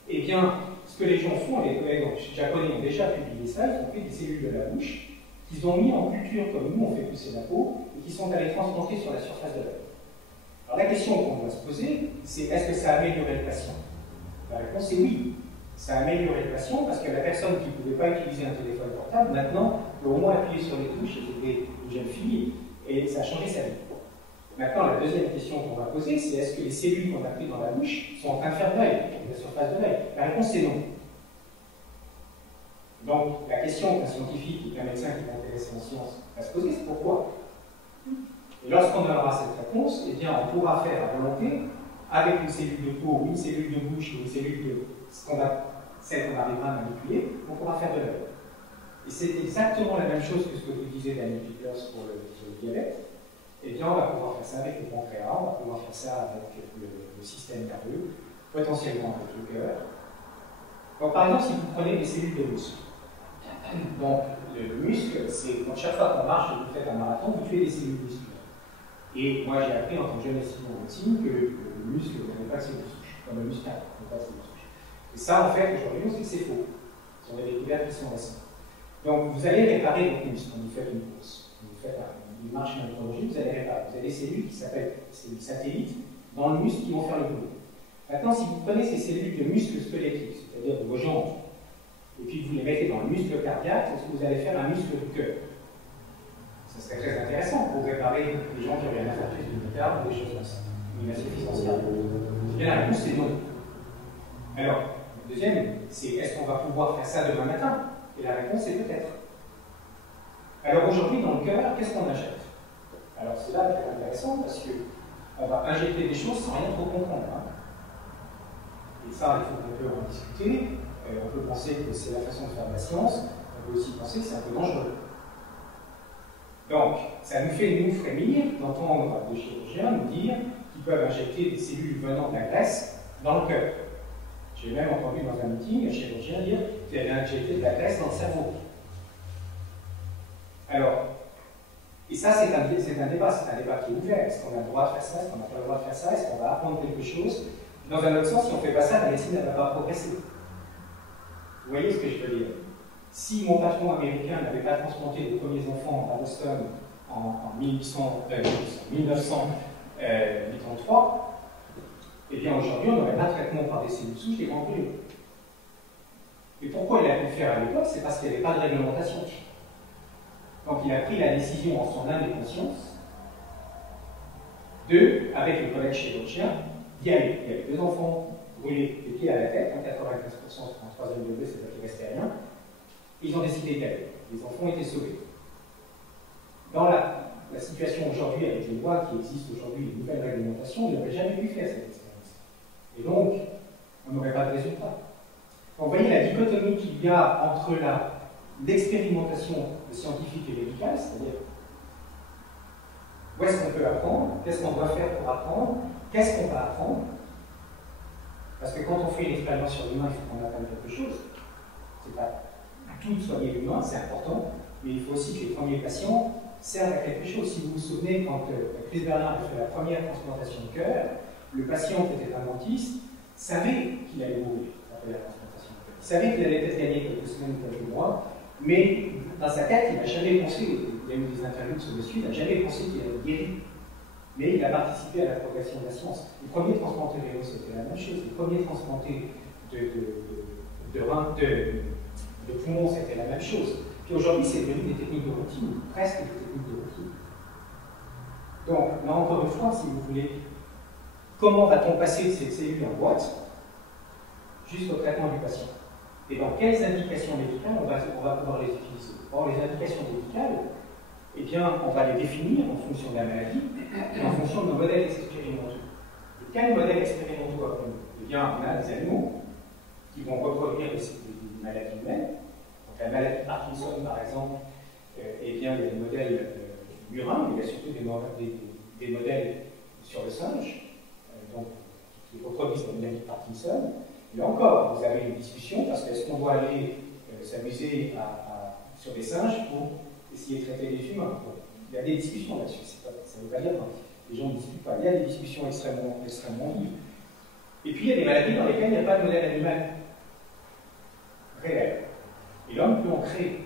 Eh bien, ce que les gens font, les collègues japonais ont déjà publié ça, ils ont fait des cellules de la bouche, qu'ils ont mis en culture comme nous on fait pousser la peau, et qui sont allés transplanter sur la surface de l'œil. Alors la question qu'on doit se poser, c'est est-ce que ça a amélioré le patient? La réponse est oui. Ça a amélioré le patient parce que la personne qui ne pouvait pas utiliser un téléphone portable, maintenant, peut au moins appuyer sur les touches, et c'était une jeune fille, et ça a changé sa vie. Maintenant, la deuxième question qu'on va poser, c'est est-ce que les cellules qu'on a prises dans la bouche sont en train de faire de l'œil, la surface de l'œil? La réponse est non. Donc, la question qu'un scientifique et qu'un médecin qui est intéressé en sciences va se poser, c'est pourquoi? Et lorsqu'on aura cette réponse, eh bien, on pourra faire à volonté, avec une cellule de peau, ou une cellule de bouche, ou une cellule de celle qu'on arrivera à manipuler, on pourra faire de l'œil. Et c'est exactement la même chose que ce que vous disiez Danny Peters pour le diabète. Eh bien, on va pouvoir faire ça avec le pancréas, on va pouvoir faire ça avec le système nerveux, potentiellement avec le cœur. Donc, par exemple, si vous prenez des cellules de muscle, donc le muscle, c'est quand chaque fois qu'on marche et que vous faites un marathon, vous tuez des cellules musculaires. Et moi, j'ai appris en tant que jeune étudiant en médecine que le muscle n'avait pas de cellules souches, comme le muscle n'a pas de cellules souches. Et ça, en fait, aujourd'hui, on sait que c'est faux. Ce sont des découvertes qui sont récentes. Donc, vous allez réparer votre muscle quand vous faites une course, quand vous faites une marche myofibrotique, vous allez réparer. Vous avez des cellules qui s'appellent cellules satellites dans le muscle qui vont faire le boulot. Maintenant, si vous prenez ces cellules de muscles squelettiques, c'est-à-dire de vos jambes, et puis vous les mettez dans le muscle cardiaque, est-ce que vous allez faire un muscle du cœur? Ça serait très intéressant pour réparer les gens qui auraient un infarctus du myocarde ou des choses comme ça, une insuffisance cardiaque. Bien, la réponse, c'est non. Alors, le deuxième, c'est est-ce qu'on va pouvoir faire ça demain matin? Et la réponse est peut-être. Alors aujourd'hui, dans le cœur, qu'est-ce qu'on achète? Alors c'est là qui est intéressant parce qu'on va injecter des choses sans rien trop comprendre. Hein. Et ça, il faut qu'on peut en discuter. On peut penser que c'est la façon de faire de la science. On peut aussi penser que c'est un peu dangereux. Donc, ça nous fait nous frémir d'entendre des chirurgiens nous dire qu'ils peuvent injecter des cellules venant de la graisse dans le cœur. J'ai même entendu dans un meeting un chirurgien dire qu'il avait injecté de la graisse dans le cerveau. Alors, et ça c'est un débat qui est ouvert. Est-ce qu'on a le droit de faire ça? Est-ce qu'on n'a pas le droit de faire ça? Est-ce qu'on va apprendre quelque chose? Dans un autre sens, si on ne fait pas ça, la médecine ne va pas progresser. Vous voyez ce que je veux dire? Si mon patron américain n'avait pas transplanté les premiers enfants à Boston en 1983, eh bien aujourd'hui, on n'aurait pas de traitement par des cellules souches des embryons. Et pourquoi il a pu le faire à l'époque? C'est parce qu'il n'y avait pas de réglementation. Donc il a pris la décision en son âme et conscience avec le collège chirurgien, d'y aller. Il y avait 2 enfants brûlés des pieds à la tête, 95% en 3e degré, c'est-à-dire qu'il ne restait rien. Ils ont décidé d'y aller. Les enfants ont été sauvés. Dans la situation aujourd'hui, avec les lois qui existent aujourd'hui, les nouvelles réglementations, on n'aurait jamais pu faire cette expérience. Et donc, on n'aurait pas de résultat. Donc, vous voyez la dichotomie qu'il y a entre l'expérimentation scientifique et médicale, c'est-à-dire où est-ce qu'on peut apprendre, qu'est-ce qu'on doit faire pour apprendre, qu'est-ce qu'on va apprendre. Parce que quand on fait une expérience sur l'humain, il faut qu'on apprenne quelque chose. C'est pas tout soigner l'humain, c'est important, mais il faut aussi que les premiers patients servent à quelque chose. Si vous vous souvenez, quand Chris Bernard a fait la première transplantation de cœur, le patient qui était un dentiste savait qu'il allait mourir après la transplantation de cœur. Il savait qu'il allait peut-être gagner quelques semaines ou quelques mois, mais dans sa tête, il n'a jamais pensé, il y a eu des interviews de ce monsieur, il n'a jamais pensé qu'il allait guérir. Mais il a participé à la progression de la science. Les premiers transplantés rénaux, c'était la même chose. Les premiers transplantés de poumons, c'était la même chose. Puis aujourd'hui, c'est devenu des techniques de routine, presque des techniques de routine. Donc, là encore une fois, si vous voulez, comment va-t-on passer de ces cellules en boîte jusqu'au traitement du patient? Et dans quelles indications médicales on va pouvoir les utiliser? Or, les indications médicales, eh bien, on va les définir en fonction de la maladie et en fonction de nos modèles expérimentaux. Et quels modèles expérimentaux avons-nous? Eh bien, on a des animaux qui vont reproduire des maladies humaines. Donc, la maladie de Parkinson, par exemple, eh bien, il y a des modèles murins, mais il y a surtout des modèles sur le singe, donc, qui reproduisent la maladie de Parkinson. Et là encore, vous avez une discussion, parce qu'est-ce qu'on doit aller s'amuser sur des singes pour essayer de traiter les humains? Bon, il y a des discussions là-dessus, ça ne veut pas dire que les gens ne discutent pas. Il y a des discussions extrêmement vives. Et puis il y a des maladies dans lesquelles il n'y a pas de modèle animal réel. Et l'homme peut en créer.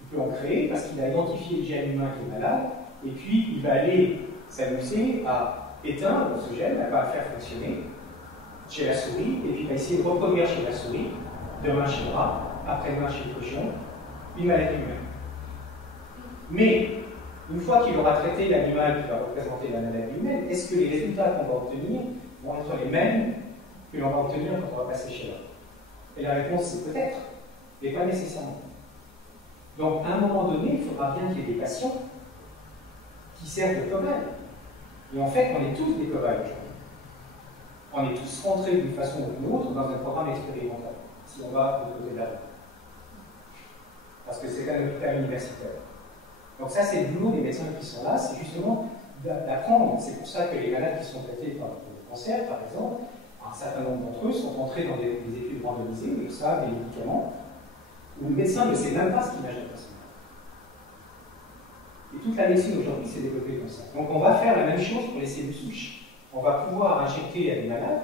Il peut en créer parce qu'il a identifié le gène humain qui est malade, et puis il va aller s'amuser à éteindre ce gène, à ne pas le faire fonctionner chez la souris, et puis il va essayer de reproduire chez la souris, demain chez le rat, après-demain chez le cochon, une maladie humaine. Mais, une fois qu'il aura traité l'animal qui va représenter la maladie humaine, est-ce que les résultats qu'on va obtenir vont être les mêmes que l'on va obtenir quand on va passer chez l'homme? Et la réponse, c'est peut-être, mais pas nécessairement. Donc, à un moment donné, il faudra bien qu'il y ait des patients qui servent de cobayes. Et en fait, on est tous des cobayes aujourd'hui. On est tous rentrés d'une façon ou d'une autre dans un programme expérimental, si on va de côté de la route. Parce que c'est un hôpital universitaire. Donc ça, c'est le boulot des médecins qui sont là, c'est justement d'apprendre. C'est pour ça que les malades qui sont traités par le cancer, par exemple, un certain nombre d'entre eux sont entrés dans des études randomisées, où ça, des médicaments, où le médecin ne sait même pas ce qu'il imagine passer. Et toute la médecine aujourd'hui s'est développée comme ça. Donc on va faire la même chose pour les cellules souches. On va pouvoir injecter à des malades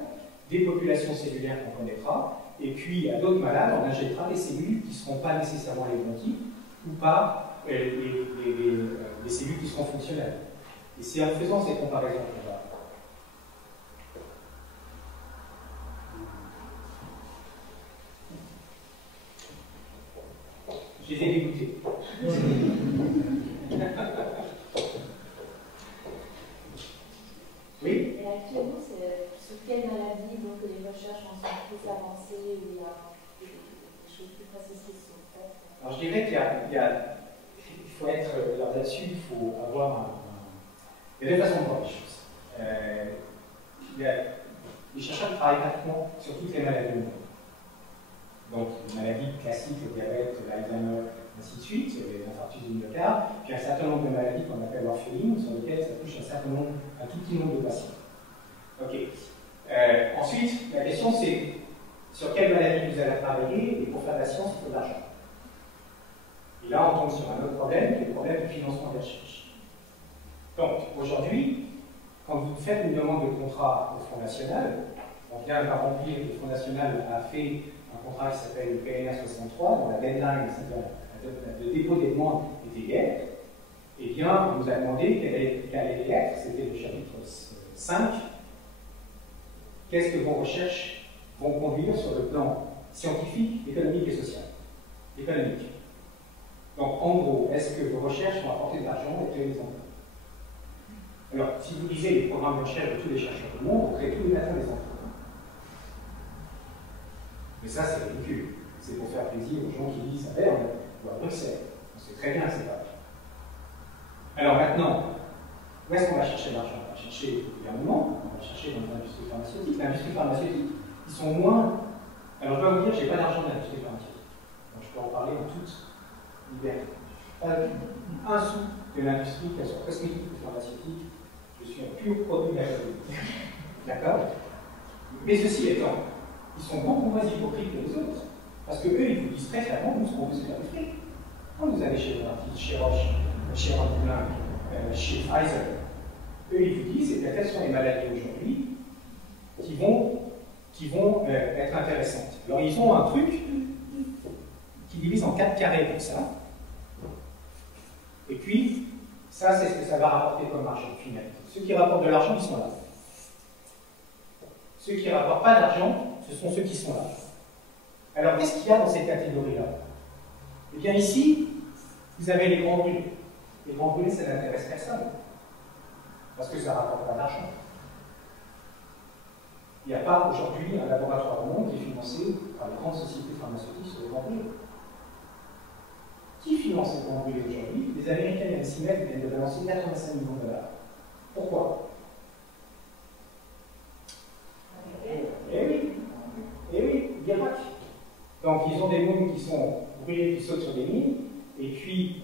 des populations cellulaires qu'on connaîtra, et puis à d'autres malades, on injectera des cellules qui ne seront pas nécessairement les bons types, ou pas les cellules qui seront fonctionnelles. Et c'est en faisant ces comparaisons qu'on va... Je les ai dégoûtés. Oui. Et actuellement, c'est sur quelle maladie donc, les recherches en sont plus avancées, où il y a des choses plus précises qui sont faites? Alors je dirais qu'il faut être là-dessus, il faut avoir il y a deux façons de voir les choses. Les chercheurs travaillent pratiquement sur toutes les maladies du monde. Donc les maladies classiques, le diabète, l'Alzheimer, ainsi de suite, l'infarctus du myocarde, puis un certain nombre de maladies qu'on appelle orphelines, sur lesquelles ça touche un tout petit nombre de patients. Ok. Ensuite, la question c'est sur quelle maladie vous allez travailler, et pour faire de la science, il faut de l'argent. Et là, on tombe sur un autre problème, qui est le problème du financement des recherches. Donc, aujourd'hui, quand vous faites une demande de contrat au Fonds national, on vient de remplir, le Fonds national a fait un contrat qui s'appelle le PNR 63, dont la deadline, le dépôt des demandes était hier, eh bien, on nous a demandé quelle allait être, c'était le chapitre 5, qu'est-ce que vos recherches vont conduire sur le plan scientifique, économique et social. Économique. Donc, en gros, est-ce que vos recherches vont apporter de l'argent et créer des emplois? Alors, si vous lisez les programmes de recherche de tous les chercheurs du monde, vous créez tous les matins des emplois. Mais ça, c'est ridicule. C'est pour faire plaisir aux gens qui disent à Berne ou à Bruxelles. On sait très bien que c'est pas vrai. Alors maintenant, où est-ce qu'on va chercher l'argent? On va chercher au gouvernement, on va chercher dans l'industrie pharmaceutique. L'industrie pharmaceutique, ils sont moins. Alors je dois vous dire, je n'ai pas d'argent dans l'industrie pharmaceutique. Donc je peux en parler en toute liberté. Pas un sou de l'industrie, qu'elle soit cosmétique ou pharmaceutique, je suis un pur produit de la qualité. D'accord? Mais ceci étant, ils sont beaucoup moins hypocrites que les autres. Parce qu'eux, ils vous disent très clairement, nous, ce qu'on veut, c'est faire du fric. Quand vous allez chez Novartis, chez Roche, chez Roentgen, chez Pfizer, eux, ils vous disent, quelles sont les maladies aujourd'hui qui vont être intéressantes. Alors, ils ont un truc qui divise en 4 carrés comme ça. Et puis, ça, c'est ce que ça va rapporter comme argent, finalement. Ceux qui rapportent de l'argent, ils sont là. Ceux qui ne rapportent pas d'argent, ce sont ceux qui sont là. Alors, qu'est-ce qu'il y a dans ces catégories-là? Eh bien, ici, vous avez les grands brûlés. Les grands brûlés, ça n'intéresse personne. Parce que ça ne rapporte pas d'argent. Il n'y a pas aujourd'hui un laboratoire au monde qui est financé par les grandes sociétés pharmaceutiques sur les grands brûlés. Qui finance les grands brûlés aujourd'hui? Les Américains viennent s'y mettre, viennent de balancer 85 millions de $. Pourquoi? Eh oui, l'Irak. Donc ils ont des mines qui sont brûlées, qui sautent sur des mines, et puis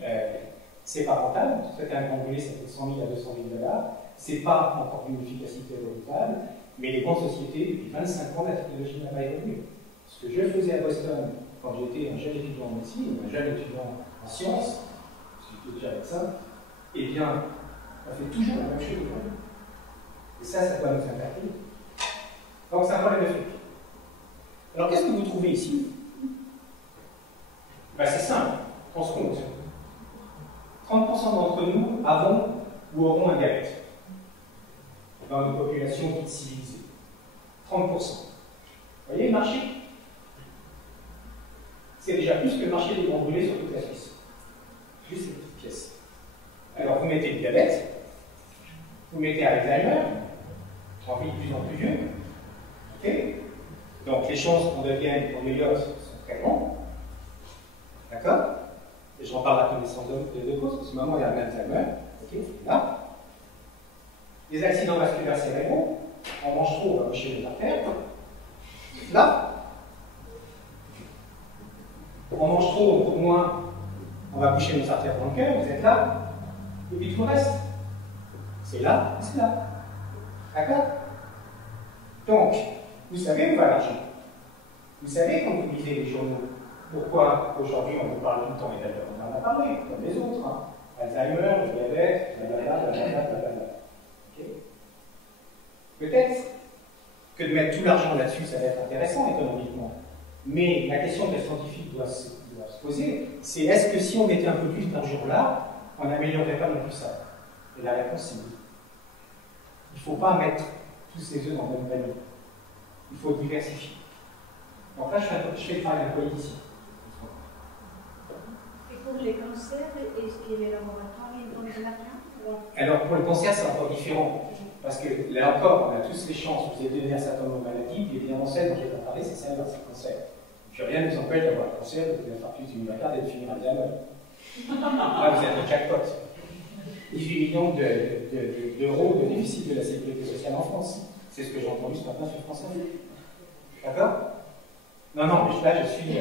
c'est pas rentable. Traiter un grand brûlé, ça coûte 100 000 à 200 000 $. C'est pas encore d'une efficacité redoutable, mais les grandes sociétés, depuis 25 ans, la technologie n'a pas évolué. Ce que je faisais à Boston quand j'étais un jeune étudiant en médecine, un jeune étudiant en sciences, j'étais déjà avec ça, eh bien, on fait toujours la même chose aujourd'hui. Et ça doit nous interpeller. Donc c'est un problème de fric. Alors qu'est-ce que vous trouvez ici? Ben, c'est simple, on se compte. 30% d'entre nous avons ou auront un diabète dans une population dite civilisée. 30%. Vous voyez le marché? C'est déjà plus que le marché des grands brûlés sur toute la Suisse. Juste ces petites pièces. Alors vous mettez le diabète, vous mettez Alzheimer, en vie de plus en plus vieux. Ok? Donc les chances qu'on devienne promelios sont très grandes. D'accord? Et j'en parle à connaissance de cause, parce que maintenant il y a un Alzheimer. Ok? Là. Les accidents vasculaires cérébraux, on mange trop, on va boucher les artères. Là. On mange trop, pour moins, on va boucher nos artères dans le cœur, vous êtes là. Et puis tout le reste, c'est là, c'est là. D'accord? Donc, Vous savez où va l'argent? Vous savez quand vous lisez les journaux, pourquoi aujourd'hui on vous parle tout le temps, et d'ailleurs on en a parlé, comme les autres, hein. Alzheimer, le diabète, blablabla. Okay. Peut-être que de mettre tout l'argent là-dessus, ça va être intéressant économiquement. Mais la question que les scientifiques doivent se poser, c'est est-ce que si on mettait un peu plus d'argent là, on n'améliorerait pas non plus ça? Et la réponse c'est oui. Il ne faut pas mettre tous ces œufs dans le même panier. Il faut diversifier. Donc là, je fais le travail d'un politicien. Et pour les cancers et les laboratoires, ils donnent de l'argent? Alors pour le cancer, c'est encore différent. Parce que là encore, on a tous les chances, vous êtes donné un certain nombre de maladies, puis évidemment celle dont j'ai parlé, c'est celle d'un cancer. Puis rien ne nous empêche d'avoir un cancer, de l'infarctus du myocarde et de finir à Alzheimer. Là, vous êtes le jackpot. 18 millions d'euros de déficit de la sécurité sociale en France. C'est ce que j'ai entendu ce matin sur France Info. D'accord? Non, non, mais là, je suis...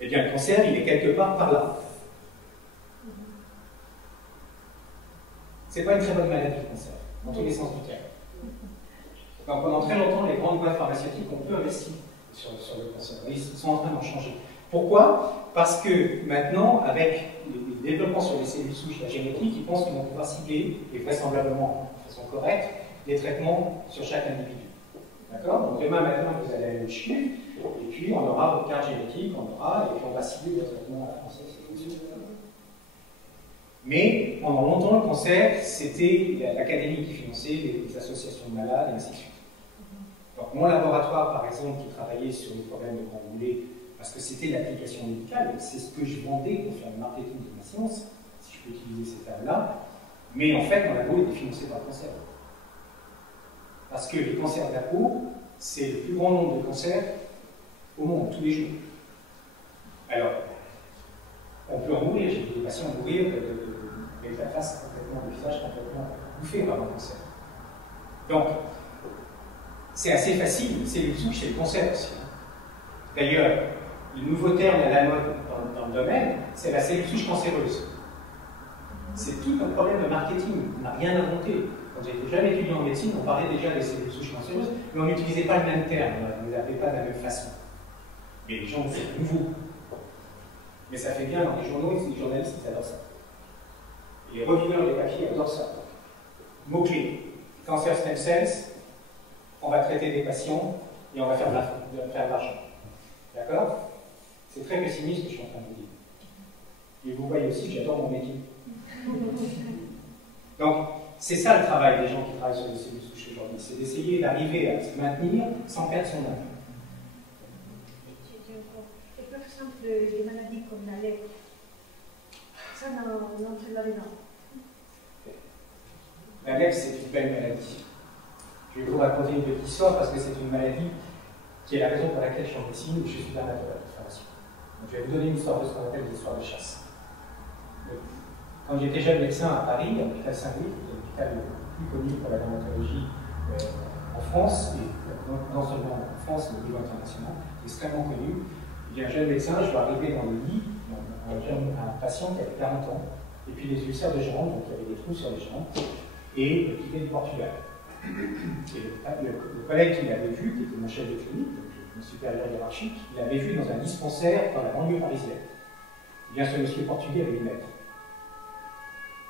Eh bien, le cancer, il est quelque part par là. C'est pas une très bonne maladie, le cancer, dans tous les sens du terme. Donc, pendant très longtemps, les grandes boîtes pharmaceutiques ont peu investi sur le cancer. Ils sont en train d'en changer. Pourquoi? Parce que maintenant, avec les développements sur les cellules souches, la génétique, ils pensent qu'ils vont pouvoir cibler, et vraisemblablement de façon correcte, des traitements sur chaque individu. D'accord? Donc demain matin, vous allez aller au CHU, et puis on aura votre carte génétique, et puis on va cibler le traitement à la française. Mais pendant longtemps, le cancer, c'était l'académie qui finançait les associations de malades, et ainsi de suite. Donc mon laboratoire, par exemple, qui travaillait sur les problèmes de grand brûlé, parce que c'était l'application médicale, c'est ce que je vendais pour faire le marketing de ma science, si je peux utiliser ces termes-là, mais en fait, mon labo était financé par le cancer. Parce que les cancers de la peau, c'est le plus grand nombre de cancers au monde, tous les jours. Alors, on peut en mourir, j'ai vu des patients mourir avec la face complètement, le visage complètement bouffé par un cancer. Donc, c'est assez facile, c'est les souches, c'est le cancer aussi. D'ailleurs, le nouveau terme à la mode dans le domaine, c'est la cellule souche cancéreuse. C'est tout un problème de marketing, on n'a rien inventé. Quand j'étais jeune étudiant en médecine, on parlait déjà des cellules souches cancéreuses, mais on n'utilisait pas le même terme, on ne les appelait pas de la même façon. Mais les gens, c'est nouveau. Mais ça fait bien dans les journaux, les journalistes, ils adorent ça. Et les reviewers des papiers adorent ça. Mots-clés. Cancer stem cells, on va traiter des patients et on va faire de l'argent. D'accord? C'est très pessimiste ce que je suis en train de vous dire. Et vous voyez aussi que j'adore mon métier. Donc, c'est ça le travail des gens qui travaillent sur les cellules souches aujourd'hui, c'est d'essayer d'arriver à se maintenir sans perdre son âme. Et par exemple, les maladies comme la lèpre, ça n'entre là-dedans. La lèpre, c'est une belle maladie. Je vais vous raconter une petite histoire parce que c'est une maladie qui est la raison pour laquelle je suis en médecine et je suis dermatologue de formation. Donc, je vais vous donner une histoire de ce qu'on appelle des histoires de chasse. Quand j'étais jeune médecin à Paris, à l'hôpital Saint-Louis, l'hôpital le plus connu pour la dermatologie en France, et non seulement en France, mais au niveau international, extrêmement connu, il y a un jeune médecin, je vais arriver dans le lit, un patient qui avait 40 ans, et puis des ulcères de jambes, donc il y avait des trous sur les jambes, et qui était du Portugal. Et le collègue qui l'avait vu, qui était mon chef de clinique, donc mon supérieur hiérarchique, il l'avait vu dans un dispensaire dans la banlieue parisienne. Eh bien, ce monsieur portugais avait une lèpre.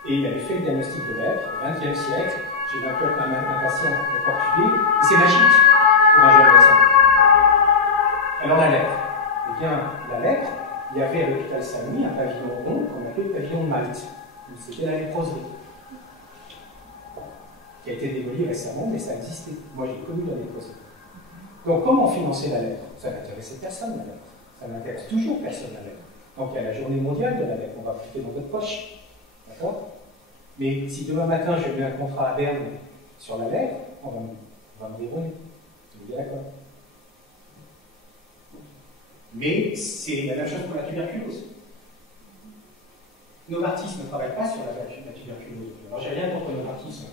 Et il avait fait le diagnostic de lèpre au XXe siècle, chez un patient portugais, et c'est magique pour un jeune médecin. Alors la lèpre. Eh bien, la lèpre, il y avait à l'hôpital Saint-Louis un pavillon rond qu'on appelait le pavillon de Malte. C'était la léproserie, qui a été démoli récemment, mais ça existait. Moi, j'ai connu la léproserie. Donc, comment financer la lèpre? Ça n'intéressait personne, la lèpre. Ça n'intéresse toujours personne, la lèpre. Donc, il y a la journée mondiale de la lèpre. On va foutre dans votre poche. D'accord? Mais si demain matin, je mets un contrat à Berne sur la lèpre, on va me dérouler. Vous êtes bien d'accord? Mais c'est la même chose pour la tuberculose. Novartis ne travaille pas sur la tuberculose. Alors, j'ai rien contre Novartis.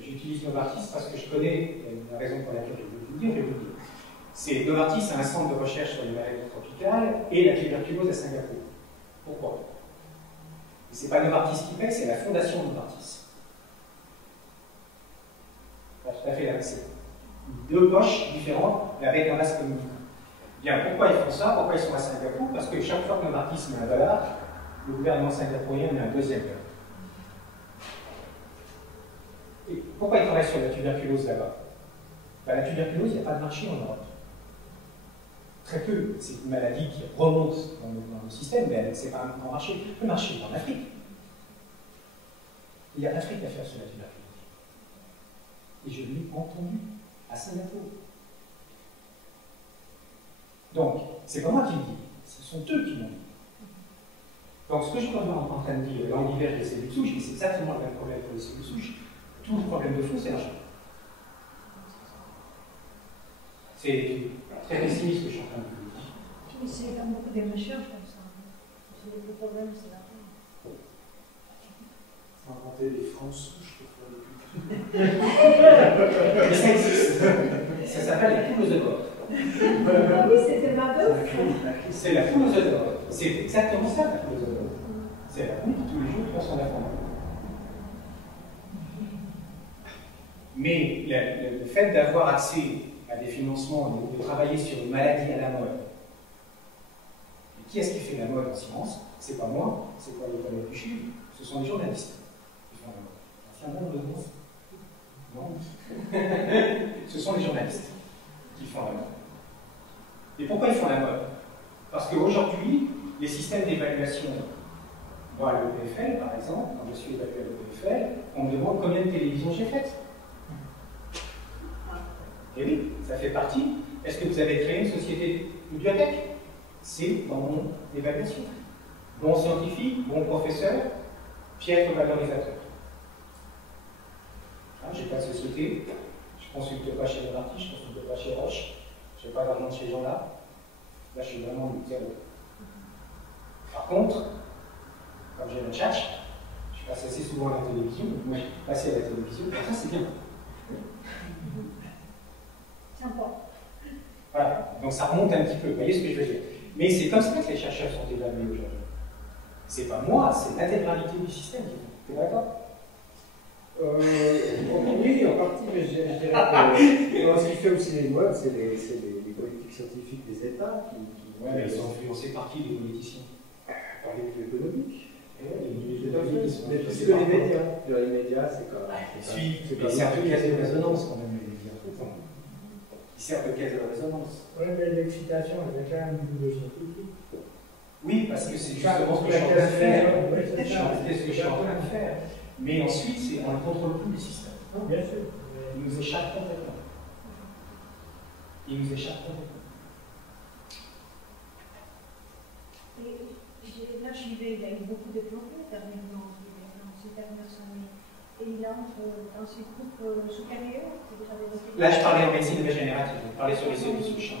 J'utilise Novartis parce que je connais la raison pour laquelle je vais vous le dire, C'est Novartis a un centre de recherche sur les maladies tropicales et la tuberculose à Singapour. Pourquoi? Ce n'est pas Novartis qui paye, c'est la fondation Novartis. tout à fait, c'est deux poches différentes avec un masque communautaire. Bien, pourquoi ils font ça? Pourquoi ils sont à Singapour? Parce que chaque fois qu'un artiste met $1, le gouvernement singapourien met un deuxième $. Et pourquoi ils travaillent sur la tuberculose là-bas? Ben, la tuberculose, il n'y a pas de marché en Europe. Très peu. C'est une maladie qui remonte dans le système, mais ce n'est pas un grand marché. Le marché est en Afrique. Il y a l'Afrique à faire sur la tuberculose. Et je l'ai entendu à Singapour. Donc, c'est pas moi qui le dis, ce sont eux qui l'ont dit. Donc, ce que je suis en train de dire, dans l'univers des cellules souches, c'est exactement le même problème pour les cellules souches. Tout le problème de fond, c'est l'argent. C'est très pessimiste ce que je suis en train de vous dire. Mais c'est comme beaucoup de recherches comme ça. Le problème, c'est l'argent. Il faut inventer les francs souches pour faire Mais ça existe. Ça s'appelle la poule aux œufs d'or. Ah oui, c'était ma bœuf. C'est la poule aux œufs d'or. C'est exactement ça, la poule aux œufs d'or. C'est la poule qui tous les jours prend son enfant. Mais le fait d'avoir accès à des financements, de travailler sur une maladie à la mode, et qui est-ce qui fait la mode en science? C'est pas moi, c'est pas les collègues du chiffre, ce sont les journalistes qui font la mode. Non. Ce sont les journalistes qui font la mode. Et pourquoi ils font la mode? Parce qu'aujourd'hui, les systèmes d'évaluation, moi à l'EPFL par exemple, quand je suis évalué à l'EPFL, on me demande combien de télévisions j'ai faites. Et oui, ça fait partie. Est-ce que vous avez créé une société bibliothèque? C'est dans mon évaluation. Bon scientifique, bon professeur, piètre valorisateur. Je n'ai pas de société, je ne consulte pas chez Novartis, je ne consulte pas chez Roche, je n'ai pas d'argent de ces gens-là. Là, je suis vraiment zéro. Par contre, comme j'ai le chat, je passe assez souvent à la télévision, donc moi, je passe à la télévision, ça c'est bien. Sympa. Voilà, donc ça remonte un petit peu, vous voyez ce que je veux dire. Mais c'est comme ça que les chercheurs sont évalués aujourd'hui. C'est pas moi, c'est l'intégralité du système. T'es d'accord? Oui, en partie, mais je dirais que ce qui fait aussi les modes, c'est les politiques scientifiques des États qui ils sont influencés par qui, les politiciens? Par les plus économiques. Les plus que les médias. Les médias, c'est quand même. Ils servent de caisse de résonance quand même, les médias. Ils servent de caisse de résonance. Oui, mais l'excitation, elle est quand même de scientifique. Oui, parce que c'est justement ce que je suis en train de faire. C'est ce que je suis en train de faire. Mais ensuite, on ne contrôle plus le système. Non, bien sûr. Il nous échappe complètement. Il nous échappe complètement. Et là, j'y vais, il y a eu beaucoup de progrès dernièrement, dans ces dernières années. Et il entre dans ces groupes supérieurs. Là, je parlais en médecine régénérative, je parlais sur les cellules souches.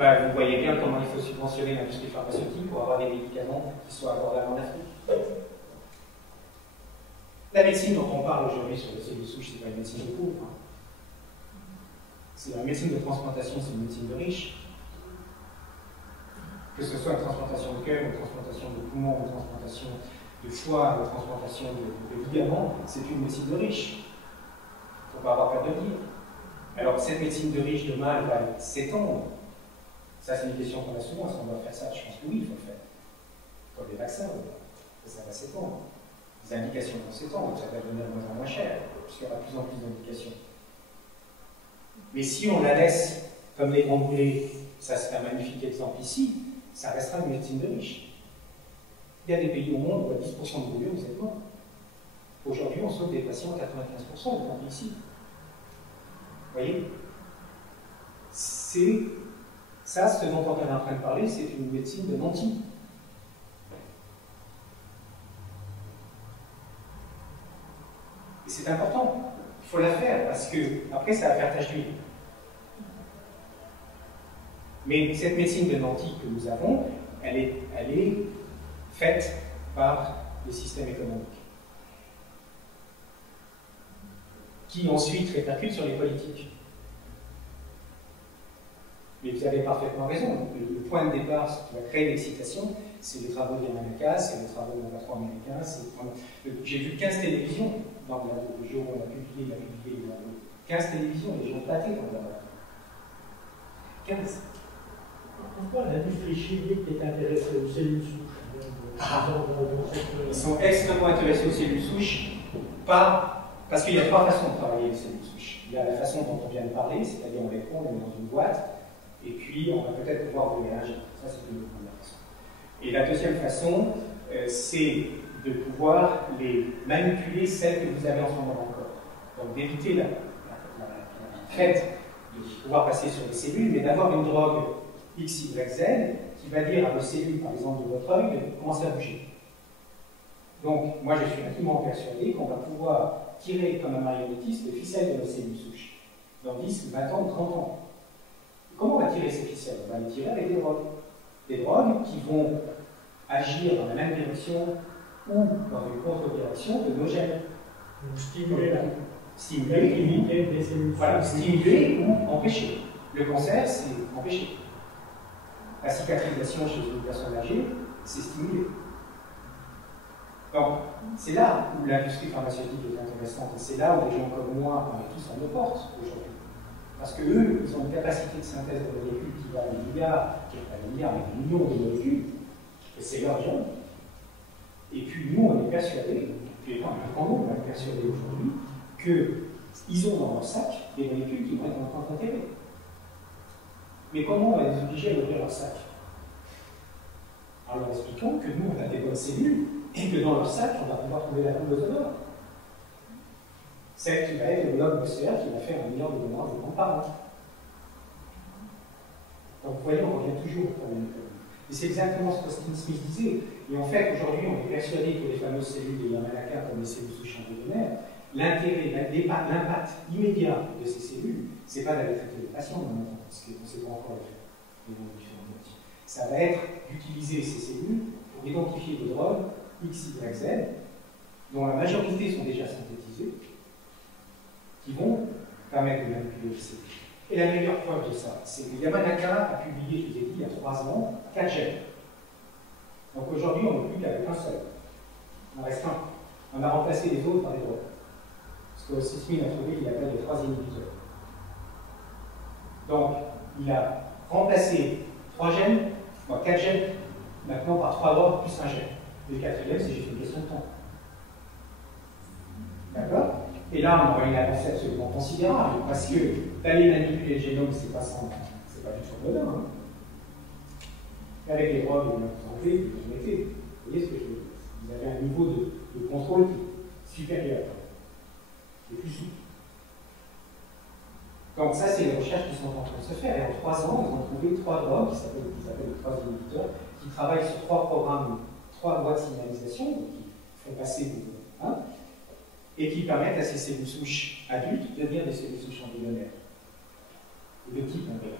Vous voyez bien comment il faut subventionner l'industrie pharmaceutique pour avoir des médicaments qui soient abordables en Afrique. La médecine dont on parle aujourd'hui sur les cellules souches, c'est pas une médecine de pauvres. C'est une médecine de transplantation, c'est une médecine de riches. Que ce soit une transplantation de cœur, une transplantation de poumon, une transplantation de foie, une transplantation de ligaments, c'est une médecine de riches. Il ne faut pas avoir peur de le dire. Alors, cette médecine de riches, de mal, va s'étendre. Ça, c'est une question qu'on a souvent. Est-ce qu'on doit faire ça? Je pense que oui, il faut le faire. Comme les vaccins, ça va s'étendre. Les indications vont s'étendre, ça va devenir de moins en moins cher, puisqu'il y aura de plus en plus d'indications. Mais si on la laisse comme les grands boulets, ça c'est un magnifique exemple ici, ça restera une médecine de riches. Il y a des pays au monde où à 10% de brûlures, vous êtes mort. Aujourd'hui, on sauve des patients à 95%, y compris ici. Vous voyez? C'est ça, ce dont on est en train de parler, c'est une médecine de nantis. Et c'est important. Il faut la faire parce que après, ça va faire tache d'huile. Mais cette médecine de nantis que nous avons, elle est faite par les systèmes économiques, qui ensuite répercutent sur les politiques. Mais vous avez parfaitement raison. Le point de départ, ce qui va créer l'excitation, c'est les travaux de Yamanaka, c'est les travaux de patron américain. J'ai vu 15 télévisions dans le jour où on a publié, il a publié 15 télévisions, les gens battaient dans le laboratoire. 15. Pourquoi l'industrie chimique est intéressée aux cellules souches? Ils sont extrêmement intéressés aux cellules souches, parce qu'il y a trois façons de travailler les cellules souches. Il y a la façon dont on vient de parler, c'est-à-dire on les prend, on les met dans une boîte, et puis on va peut-être pouvoir vous les injecter. Ça, c'est une première façon. Et la deuxième façon, c'est de pouvoir les manipuler, celles que vous avez en ce moment dans le corps. Donc d'éviter la traite de pouvoir passer sur les cellules, mais d'avoir une drogue X, Y, Z qui va dire à vos cellules, par exemple de votre œil, de commencer à bouger. Donc, moi je suis intimement persuadé qu'on va pouvoir tirer comme un marionnettiste les ficelles de nos cellules souches dans 10, 20 ans, 30 ans. Comment on va tirer ces ficelles? On va les tirer avec des drogues. Des drogues qui vont agir dans la même direction ou dans une contre-direction de nos gènes. Stimuler Stimuler, des cellules. Voilà, stimuler ou empêcher. Le cancer, c'est empêcher. La cicatrisation chez une personne âgée, c'est stimuler. Donc, c'est là où l'industrie pharmaceutique est intéressante, et c'est là où les gens comme moi, on est tous à nos portes aujourd'hui. Parce qu'eux, ils ont une capacité de synthèse de molécules qui va à des milliards, mais des millions de molécules, et c'est leur job. Et puis nous, on est persuadés, puis un grand nombre est persuadé aujourd'hui, qu'ils ont dans leur sac des molécules qui vont être en train d'enterrer. Mais comment on va les obliger à ouvrir leur sac? Alors expliquons que nous, on a des bonnes cellules, et que dans leur sac, on va pouvoir trouver la bombe d'or. Celle qui va être le bloc océan qui va faire 1 milliard de dollars de temps par an. Donc vous voyez, on revient toujours au problème. Et c'est exactement ce que Stephen Smith disait. Et en fait, aujourd'hui, on est persuadé que les fameuses cellules de Yamanaka, comme les cellules souches embryonnaires, l'intérêt, l'impact immédiat de ces cellules, c'est pas d'aller traiter les patients maintenant, parce qu'on ne sait pas encore le faire. Ça va être d'utiliser ces cellules pour identifier des drogues X, Y, Z, dont la majorité sont déjà synthétisées, qui vont permettre de manipuler les cellules. Et la meilleure preuve de ça, c'est que Yamanaka a publié, je vous ai dit, il y a 3 ans, 4 gènes. Donc aujourd'hui, on n'est plus qu'avec un seul. Il en reste un. On a remplacé les autres par des drogues. Ce que Smith a trouvé qu'il appelle les 3 inhibiteurs. Donc, il a remplacé 3 gènes, 4 gènes, maintenant par 3 drogues plus un gène. Et le 4e, c'est juste une question de temps. D'accord? Et là, on aura une avancée absolument considérable, parce que d'aller manipuler le génome, c'est pas du tout anodin. Hein. Avec les drogues, vous enlevez, vous mettez. Vous voyez ce que je veux dire? Vous avez un niveau de contrôle supérieur, et plus souple. Donc ça, c'est les recherches qui sont en train de se faire. Et en 3 ans, ils ont trouvé 3 drogues qui s'appellent les 3 inhibiteurs, qui travaillent sur 3 programmes, 3 voies de signalisation, qui font passer des et qui permettent à ces cellules souches adultes de devenir des cellules souches embryonnaires, ou de type embryonnaire.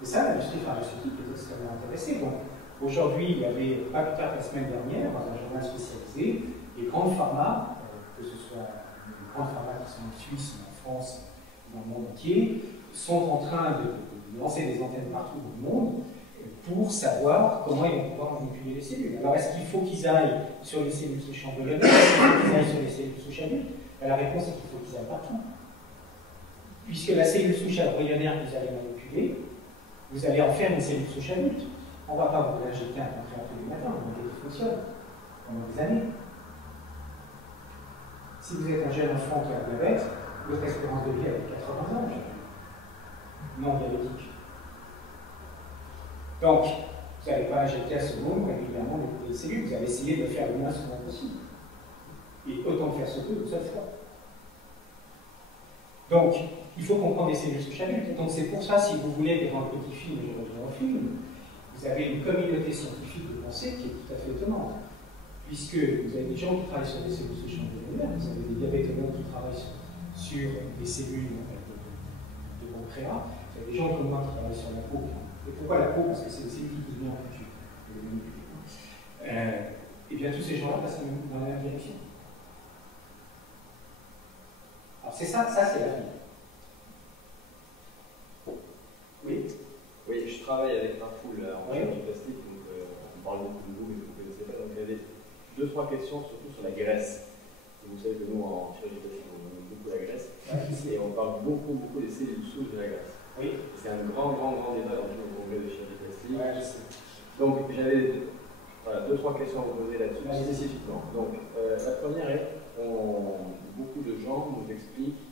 Et ça, l'industrie pharmaceutique est extrêmement intéressée. Donc, aujourd'hui, il y avait, pas plus tard que la semaine dernière, dans un journal spécialisé, les grandes pharma, que ce soit les grandes pharma qui sont en Suisse, en France, dans le monde entier, sont en train de lancer des antennes partout dans le monde pour savoir comment ils vont pouvoir manipuler les cellules. Alors, est-ce qu'il faut qu'ils aillent sur les cellules souches embryonnaires? Est-ce qu'il faut qu'ils aillent sur les cellules souches adultes? La réponse est qu'il faut qu'ils aillent partout. Puisque la cellule souche embryonnaire que vous allez manipuler, vous allez en faire une cellule souche adulte. On ne va pas vous l'injecter un comprimé tous les matins, on va qu'il fonctionne pendant des années. Si vous êtes un jeune enfant qui a un diabète, votre espérance de vie est de 80 ans, non diabétique. Donc, vous n'allez pas injecter à ce moment régulièrement les cellules, vous allez essayer de le faire le moins souvent possible. Et autant faire ce peu, une seule fois. Donc, il faut comprendre les cellules souches adultes. Donc, c'est pour ça, si vous voulez, que dans le petit film, je reviens au film, vous avez une communauté scientifique de pensée qui est tout à fait étonnante. Puisque vous avez des gens qui travaillent sur des cellules souches embryonnaires, vous avez des diabétologues qui travaillent sur des cellules de pancréas, vous avez des gens comme moi qui travaillent sur la peau. Et pourquoi la peau? Parce que c'est une cellule qui vient en futur. Et bien tous ces gens-là passent dans la même direction. Alors c'est ça c'est la vie. Oui. Oui, je travaille avec Marfoul en recherche du plastique, donc on parle beaucoup de vous, mais vous ne connaissez pas. Donc il y avait 2-3 questions, surtout sur la graisse. Vous savez que nous, en chirurgie plastique, on aime beaucoup la graisse, et on parle beaucoup des cellules souches de la graisse. Oui. C'est un grand débat dans le congrès de chirurgie plastique. Ouais, je sais. Donc, j'avais 2-3 questions à vous poser là-dessus, spécifiquement. Donc, la première est, beaucoup de gens nous expliquent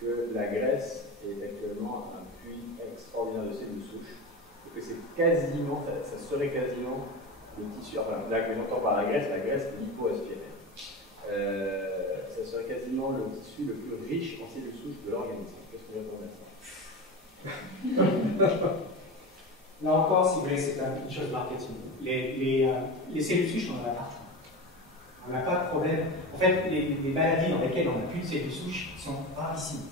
que la graisse est actuellement un puits extraordinaire de cellules souches, et que c'est quasiment, ça serait quasiment le tissu, enfin là que j'entends par la graisse lipo-aspirée. Ça serait quasiment le tissu le plus riche en cellules souches de l'organisme. Qu'est-ce qu'on répond à ça? Là encore, si vous voulez, c'est une chose marketing. Les cellules souches, on en a partout. On n'a pas de problème. En fait, les maladies dans lesquelles on n'a plus de cellules souches sont rarissimes.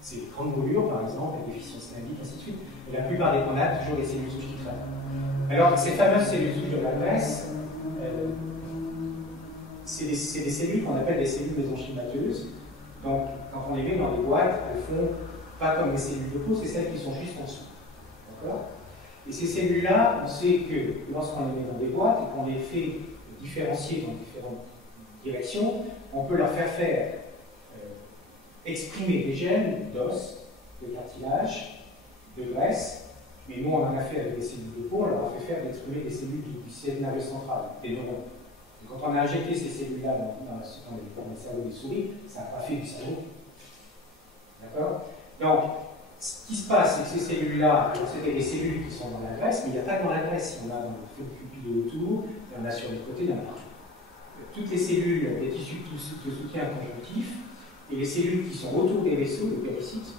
C'est les grandes brûlures, par exemple, les déficiences limbiques, ainsi de suite. Et la plupart des qu'on a, toujours les cellules souches qui traînent. Alors, ces fameuses cellules souches de la graisse, c'est des cellules qu'on appelle des cellules mésenchymateuses. Donc, quand on les met dans les boîtes, elles font pas comme les cellules de peau, c'est celles qui sont juste en dessous. D'accord? Et ces cellules-là, on sait que lorsqu'on les met dans des boîtes et qu'on les fait différencier dans différentes directions, on peut leur faire exprimer des gènes d'os, de cartilage, de graisse, mais nous on en a fait avec des cellules de peau, on leur a fait faire exprimer des cellules du système nerveux central, des neurones. Et quand on a injecté ces cellules-là dans le cerveau des souris, ça n'a pas fait du cerveau. D'accord? Donc, ce qui se passe, c'est que ces cellules-là, c'était des cellules qui sont dans la graisse, mais il n'y a pas que dans la graisse, il y en a dans le follicule pileux autour, il y en a sur les côtés, il y en a partout. Toutes les cellules, les tissus de soutien conjonctif, et les cellules qui sont autour des vaisseaux, les péricytes,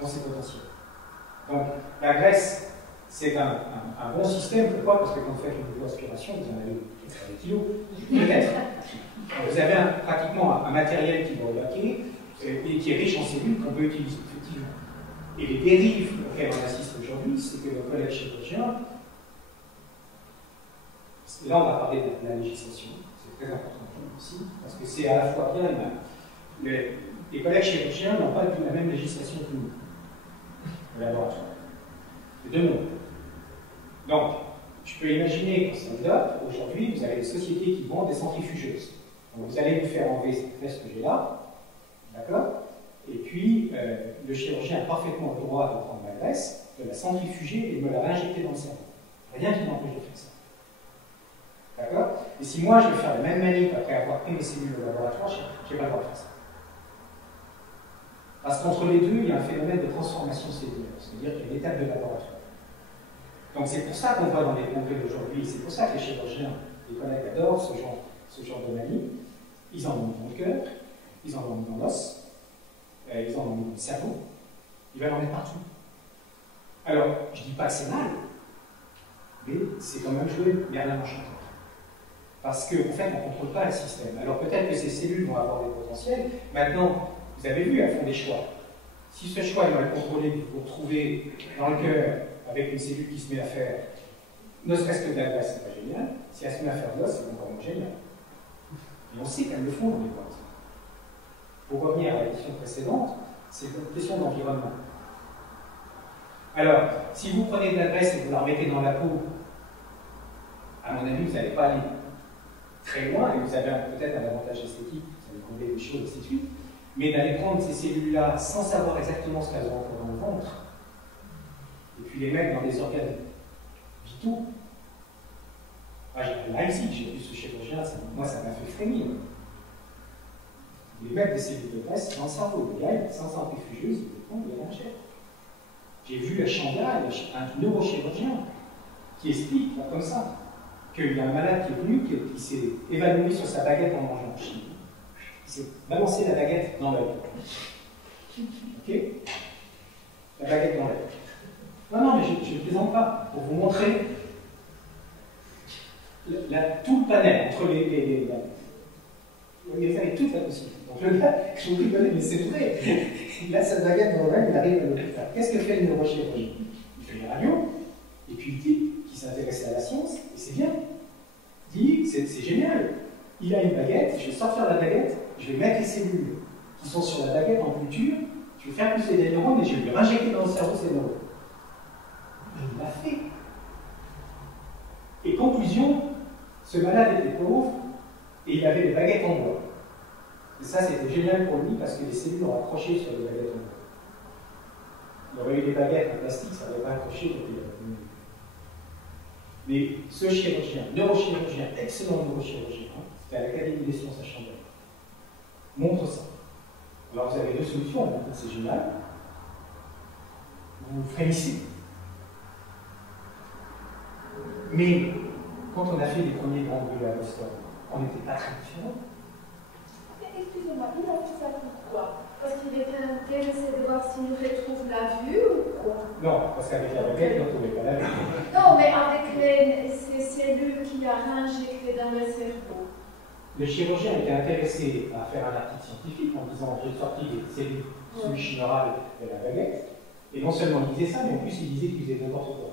ont ces potentiels. Donc, la graisse, c'est un bon système. Pourquoi? Parce que quand vous faites une aspiration, vous en avez des kilos, peut-être. Vous avez pratiquement un matériel qui va au baquet, et qui est riche en cellules qu'on peut utiliser, effectivement. Et les dérives auxquelles on assiste aujourd'hui, c'est que le collège chirurgien, là on va parler de la législation, c'est très important aussi, parce que c'est à la fois bien et mal. Les collègues chirurgiens n'ont pas la même législation que nous, au laboratoire. C'est deux mondes. Donc, je peux imaginer qu'en stand-up, aujourd'hui, vous avez des sociétés qui vendent des centrifugeuses. Donc, vous allez vous faire enlever cette graisse que j'ai là, d'accord? Et puis, le chirurgien a parfaitement le droit de prendre la graisse, de la centrifuger et de me la réinjecter dans le cerveau. Rien qui m'empêche de faire ça. D'accord? Et si moi je veux faire la même manip après avoir pris mes cellules au laboratoire, je n'ai pas le droit de faire ça. Parce qu'entre les deux, il y a un phénomène de transformation cellulaire, c'est-à-dire qu'il y a une étape de laboratoire. Donc c'est pour ça qu'on voit dans les congrès d'aujourd'hui, c'est pour ça que les chirurgiens, les collègues adorent ce genre de manip. Ils en ont mis dans le cœur, ils en ont mis dans l'os, ils en ont mis dans le cerveau, ils veulent en mettre partout. Alors, je ne dis pas que c'est mal, mais c'est quand même jouer Merlin Enchanteur. Parce qu'en fait, on ne contrôle pas le système. Alors peut-être que ces cellules vont avoir des potentiels. Maintenant, vous avez vu, elles font des choix. Si ce choix, il va le contrôler, vous vous retrouvez dans le cœur avec une cellule qui se met à faire, ne serait-ce que de la graisse, c'est pas génial. Si elle se met à faire de l'os, c'est vraiment génial. Et on sait qu'elles le font dans les boîtes. Pour revenir à la question précédente, c'est une question d'environnement. Alors, si vous prenez de la graisse et vous la remettez dans la peau, à mon avis, vous n'allez pas aller très loin, et vous avez peut-être un avantage esthétique, vous allez combler des choses, ainsi de suite, mais d'aller prendre ces cellules-là sans savoir exactement ce qu'elles ont encore dans le ventre, et puis les mettre dans des organes vitaux. Moi, à Leipzig, j'ai vu ce chirurgien, moi ça m'a fait frémir. Les mettre des cellules de graisse dans le cerveau, le gars, il est sans centrifugeuse, il peut prendre, il l'injecte. J'ai vu à Shanghai un neurochirurgien qui explique, là, comme ça, qu'il y a un malade qui est venu, qui s'est évanoui sur sa baguette en mangeant. Il s'est balancé la baguette dans l'œil. Ok? La baguette dans l'œil. Non, mais je ne plaisante pas. Pour vous montrer tout le panel entre vous avez toute la possibilité. Donc le gars, je vous rigole, mais c'est vrai. Il a sa baguette dans l'œil, il arrive à l'hôpital. Qu'est-ce que fait le neurochirurgien? Il fait les radios, et puis le type qui s'intéresse à la science, et c'est bien, dit c'est génial. Il a une baguette, je vais sortir la baguette, je vais mettre les cellules qui sont sur la baguette en culture, je vais faire pousser des neurones et je vais lui injecter dans le cerveau ces neurones. Il l'a fait. Et conclusion, ce malade était pauvre, Et il avait des baguettes en bois. Et ça, c'était génial pour lui parce que les cellules ont accroché sur les baguettes en bois. Il y aurait eu des baguettes en plastique, ça n'aurait pas accroché. Mais ce chirurgien, neurochirurgien, excellent neurochirurgien, c'était à l'Académie des sciences à Chambéry, montre ça. Alors vous avez deux solutions, c'est génial. Vous frémissez. Mais quand on a fait les premiers grands brûlés à Boston, on n'était pas très différents. Excusez-moi, il a fait ça pourquoi? Parce qu'il était intéressé de voir s'il retrouve la vue ou quoi? Non, parce qu'avec la baguette, on ne trouvait pas la vue. Non, mais avec ces cellules qu'il a réinjectées dans le cerveau. Le chirurgien était intéressé à faire un article scientifique en disant j'ai sorti des cellules souches neurales de la baguette. Et non seulement il disait ça, mais en plus il disait qu'il faisait n'importe quoi.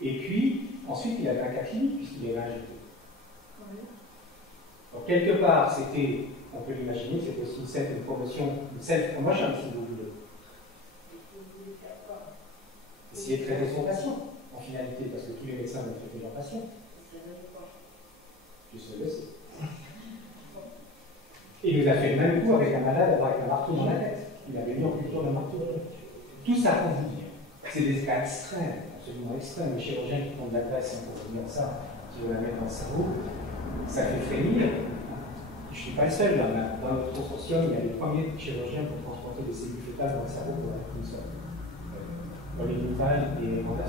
Et puis, ensuite, il avait un cas clinique puisqu'il avait injecté. Donc, quelque part, c'était, on peut l'imaginer, c'était aussi une promotion, une self-promotion, si vous voulez. Essayer de traiter son patient, en finalité, parce que tous les médecins vont traiter leurs patients. Je sais le sais. Et il nous a fait le même coup avec un malade avec un marteau dans la tête. Il avait mis en culture le marteau dans la tête. Tout ça pour vous dire, c'est des cas extrêmes, absolument extrêmes. Les chirurgiens qui font de la graisse, on peut revenir à ça, qui veulent la mettre dans le cerveau, ça fait frémir. Je ne suis pas le seul, dans notre consortium, il y a les premiers chirurgiens pour transporter des cellules fétales dans le cerveau pour la console. Dans les limitages et les mandats.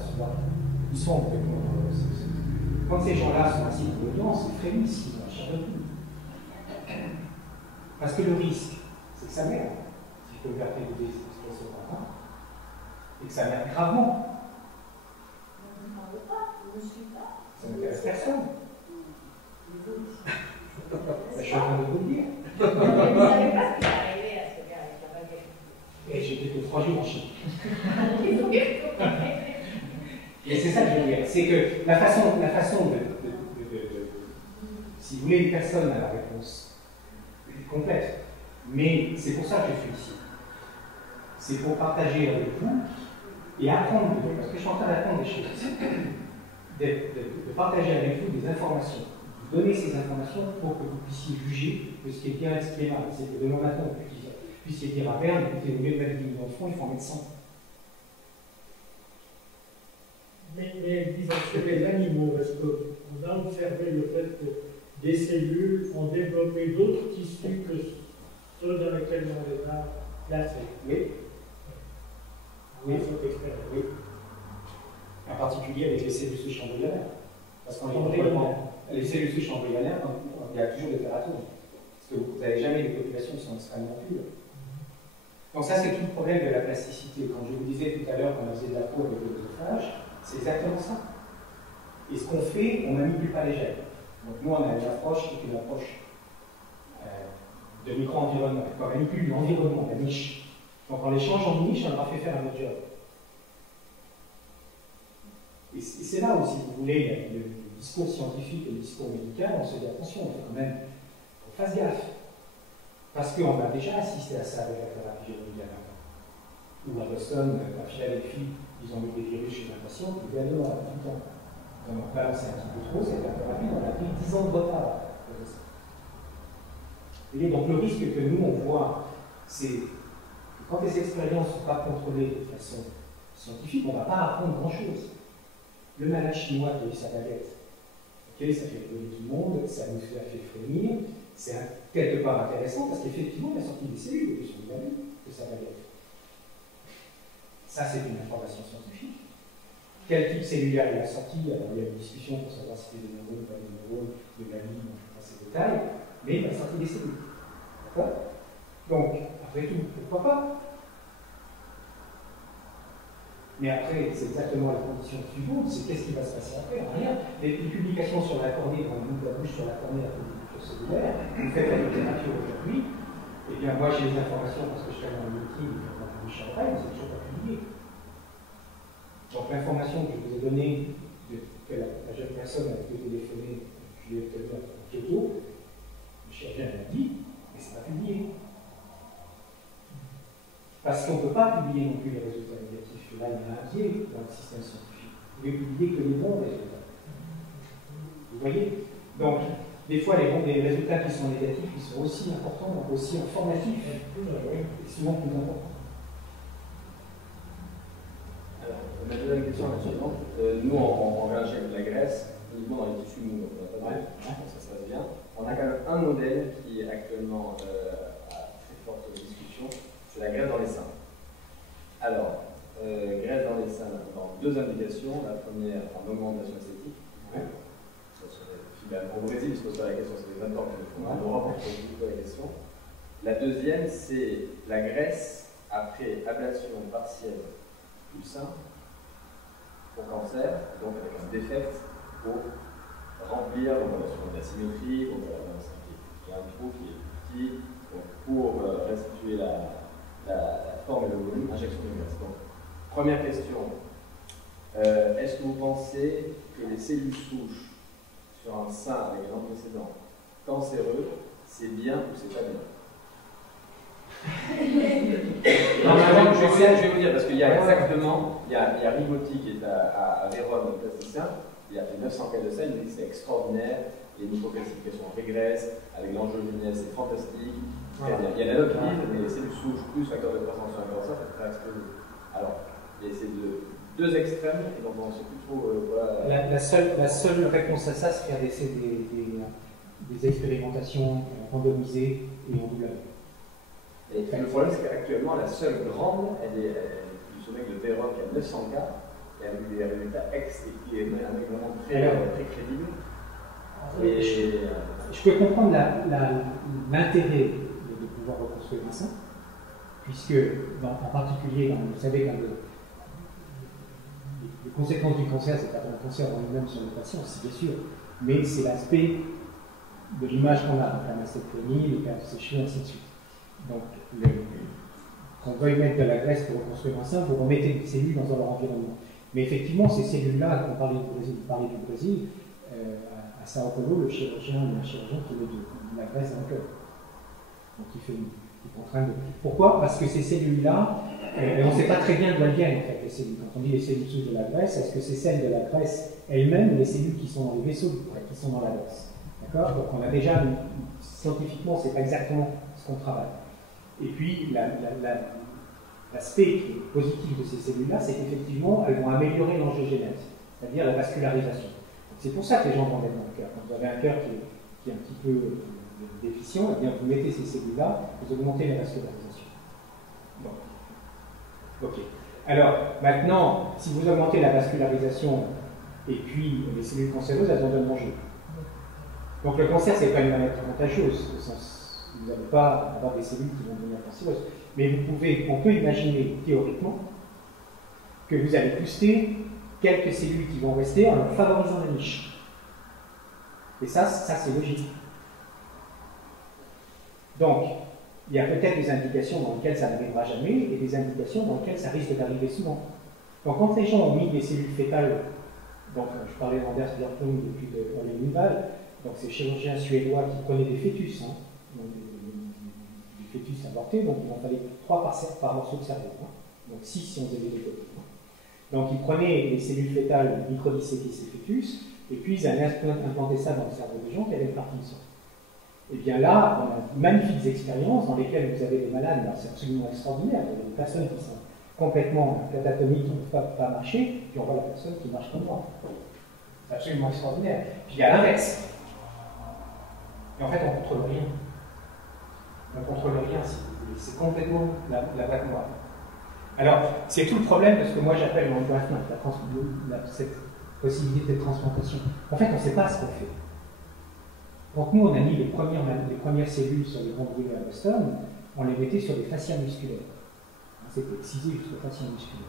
Ils sont complètement. Quand ces gens-là sont assis pour l'audience, ils frémissent, ils ont la chair de poule. Parce que le risque, c'est que ça merde, si je peux me permettre de dire ce point-là, et que ça merde gravement. Ça n'intéresse personne. Je suis en train de vous le dire. Vous ne savez pas ce qui est arrivé à ce gars avec la baguette. Et j'étais que 3 jours en Chine. Et c'est ça que je veux dire. C'est que la façon si vous voulez, une personne a la réponse complète. Mais c'est pour ça que je suis ici. C'est pour partager avec vous et apprendre, parce que je suis en train d'apprendre des choses ici, de partager avec vous des informations. Donner ces informations pour que vous puissiez juger de ce qui est bien et ce qui est mal. C'est que demain matin, vous puissiez dire à Berne, écoutez, au lieu de mettre 10 millions de francs, il faut en mettre 100. Mais disons, chez les animaux, est-ce qu'on a observé le fait que des cellules ont développé d'autres tissus que ceux dans lesquels on les a placés? Oui. Oui, oui. En particulier avec les cellules souches embryonnaires. Parce qu'en les cellules souches embryonnaires, il y a toujours des thératoses. Parce que vous n'avez jamais des populations qui sont extrêmement pures. Donc ça, c'est tout le problème de la plasticité. Quand je vous disais tout à l'heure qu'on faisait de la peau avec de l'œsophage, c'est exactement ça. Et ce qu'on fait, on ne manipule pas les gènes. Donc nous, on a une approche qui est une approche de micro-environnement. On manipule l'environnement, la niche. Donc en les changeant de niche, on leur a fait faire un autre job. Et c'est là où, si vous voulez, le discours scientifique et le discours médical, on se dit attention, il faut quand même qu'on fasse gaffe. Parce qu'on a déjà assisté à ça avec la thérapie génomique. Ou à Boston, à Philadelphie, ils ont mis des virus chez un patient qui était à dehors tout le temps. Ils en ont balancé un petit peu trop, c'était un peu rapide, on a pris 10 ans de retard. Et donc le risque que nous on voit, c'est que quand les expériences ne sont pas contrôlées de façon scientifique, on ne va pas apprendre grand-chose. Le malade chinois qui a eu sa baguette, okay, ça fait rigoler tout le monde, ça nous a fait frémir, c'est quelque part intéressant parce qu'effectivement, il a sorti des cellules depuis son de sa baguette. Ça, c'est une information scientifique. Quel type cellulaire il a sorti? Alors, il y a une discussion pour savoir si c'était des neurones, pas des neurones, de la ligne, on ne fait pas ces détails, mais il a sorti des cellules. D'accord? Donc, après tout, pourquoi pas? Mais après, c'est exactement la condition suivante, c'est qu'est-ce qui va se passer après? Rien. Les publications sur la cornée, quand on ouvre la bouche sur la cornée après des cultures cellulaires, vous faites la littérature aujourd'hui, eh bien moi j'ai des informations parce que je fais dans le meeting, dans la bouche à l'oreille, mais c'est toujours pas publié. Donc l'information que je vous ai donnée, que la jeune personne a pu téléphoner, je lui ai obtenue à Kyoto, le chirurgien m'a dit, mais c'est pas publié. Parce qu'on ne peut pas publier non plus les résultats négatifs. Là, il y a un biais dans le système scientifique. Vous pouvez publier que les bons résultats. Vous voyez? Donc, des fois, les résultats qui sont négatifs, ils sont aussi importants, aussi informatifs, et souvent plus importants. Alors, ma deuxième question est la suivante. Nous, on réagit avec la graisse uniquement dans les tissus mous, donc on n'a pas de ça se passe bien. On a quand même un modèle qui est actuellement à très forte discussion, c'est la graisse dans les seins. Alors, graisse dans les seins, dans deux indications. La première, en augmentation esthétique. Au Brésil, il se pose pas la question, c'est les Allemands qui le font. En Europe, on se pose pas la question. La deuxième, c'est la graisse après ablation partielle du sein pour cancer, donc avec un défect pour remplir, donc on a souvent de la symétrie, donc il y a un trou qui est petit, donc pour restituer la forme et le volume, injection de graisse. Donc, première question, est-ce que vous pensez que les cellules souches sur un sein avec un antécédent cancéreux, c'est bien ou c'est pas bien? Je vais vous dire, parce qu'il y a exactement, il y a Rigotti qui est à Vérone, plasticien, il a fait 900 cas de ça, il dit que c'est extraordinaire, les microclassifications régressent, avec l'angiogenèse, c'est fantastique. Il y a la qui disent, les cellules souches plus facteur de croissance sur un cancer, ça peut faire exploser. Alors, il y a ces deux extrêmes, et donc on ne sait plus trop. Voilà. La seule réponse à ça, c'est faire des expérimentations randomisées et en double. Et le problème, c'est qu'actuellement, la seule grande, elle est du sommet de Vérone qui a 900 cas, et avec des résultats qui est vraiment très crédible. Je peux comprendre l'intérêt de pouvoir reconstruire un sein, puisque, en particulier, vous savez, quand les conséquences du cancer, c'est pas un cancer en lui-même sur le patient, c'est bien sûr, mais c'est l'aspect de l'image qu'on a, donc la mastectomie, les pertes séchées, ainsi de suite. Donc, quand on veut mettre de la graisse pour reconstruire un sein, vous remettez des cellules dans leur environnement. Mais effectivement, ces cellules-là, quand on parlait du Brésil, à Sao Paulo, le chirurgien qui met de la graisse dans le cœur. Donc il est en train de... Pourquoi? Parce que ces cellules-là, on ne sait pas très bien d'où elles viennent en fait, les cellules. Quand on dit les cellules souches de la graisse, est-ce que c'est celles de la graisse elles-mêmes ou les cellules qui sont dans les vaisseaux qui sont dans la graisse? D'accord? Donc on a déjà, scientifiquement, c'est pas exactement ce qu'on travaille. Et puis, l'aspect qui est positif de ces cellules-là, c'est qu'effectivement, elles vont améliorer l'angiogénèse, c'est-à-dire la vascularisation. C'est pour ça que les gens vont mettre dans le cœur. Quand vous avez un cœur qui est un petit peu déficient, eh bien vous mettez ces cellules-là, vous augmentez la vascularisation. Bon. Ok. Alors, maintenant, si vous augmentez la vascularisation et puis les cellules cancéreuses, elles ont de manger. Donc le cancer, ce n'est pas une maladie contagieuse, au sens où vous n'allez pas avoir des cellules qui vont devenir cancéreuses. Mais on peut imaginer théoriquement que vous allez booster quelques cellules qui vont rester en leur favorisant la niche. Et ça c'est logique. Donc, il y a peut-être des indications dans lesquelles ça n'arrivera jamais et des indications dans lesquelles ça risque d'arriver souvent. Donc, quand les gens ont mis des cellules fétales, donc je parlais d'Anders Björklund depuis de Ole Lundvall, donc ces chirurgiens suédois qui prenaient des fœtus, donc des fœtus avortés, donc il en fallait 3 par morceau de cerveau, donc 6 si on faisait des côtés. Donc ils prenaient les cellules fétales, microdisséquaient ces fœtus, et puis ils allaient implanter ça dans le cerveau des gens qui avaient le Parkinson. Et bien là, on a de magnifiques expériences dans lesquelles vous avez des malades, c'est absolument extraordinaire, il y a des personnes qui sont complètement catatoniques, qui ne peuvent pas marcher, puis on voit la personne qui marche comme moi. C'est absolument extraordinaire. Puis il y a l'inverse. Et en fait, on ne contrôle rien. On ne contrôle rien, c'est complètement la vague noire. Alors, c'est tout le problème de ce que moi j'appelle l'engraftment, cette possibilité de transplantation. En fait, on ne sait pas ce qu'on fait. Quand nous, on a mis les premières cellules sur les ganglions à Boston, on les mettait sur des fascias musculaires. C'était excisé jusqu'aux fascias musculaires.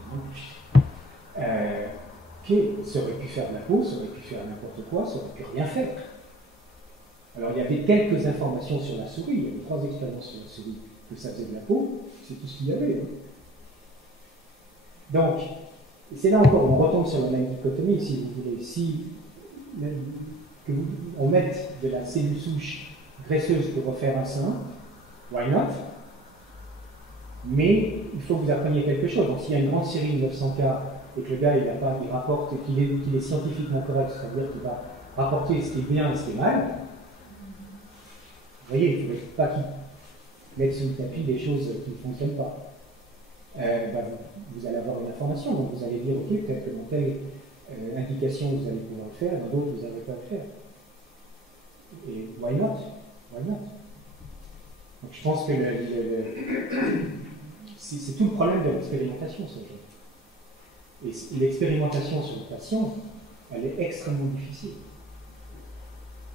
Ça aurait pu faire de la peau, ça aurait pu faire n'importe quoi, ça aurait pu rien faire. Alors, il y avait quelques informations sur la souris, il y avait 3 expériences sur la souris, que ça faisait de la peau, c'est tout ce qu'il y avait. Donc, c'est là encore, on retombe sur la même dichotomie, si vous voulez. Si on mette de la cellule souche graisseuse pour refaire un sein, why not? Mais il faut que vous appreniez quelque chose. Donc, s'il y a une grande série de 900 cas et que le gars il rapporte qu'il est scientifiquement correct, c'est-à-dire qu'il va rapporter ce qui est bien et ce qui est mal, Vous voyez, il ne faut pas qu'ils mettent sous le tapis des choses qui ne fonctionnent pas. Vous allez avoir une information, donc vous allez dire, ok, peut-être que dans telle indication vous allez pouvoir le faire, dans d'autres vous n'allez pas le faire. Et why not? Why not? Donc je pense que c'est tout le problème de l'expérimentation, ce jeu. Et l'expérimentation sur le patient, elle est extrêmement difficile.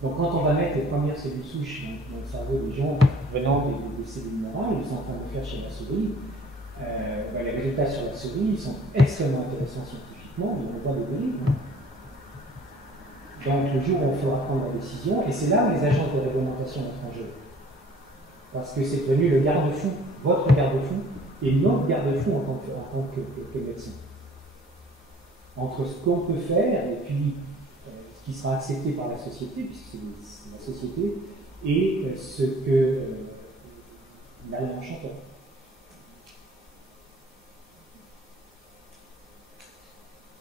Donc quand on va mettre les premières cellules souches dans le cerveau des gens venant des cellules neurales, ils sont en train de le faire chez la souris, les résultats sur la souris ils sont extrêmement intéressants scientifiquement, mais on voit des dérives. Donc le jour où on fera prendre la décision, et c'est là où les agences de réglementation entrent en jeu. Parce que c'est devenu le garde-fou, votre garde-fou, et notre garde-fou en tant que médecin. Entre ce qu'on peut faire et puis ce qui sera accepté par la société, puisque c'est la société, et ce que la loi chanteur.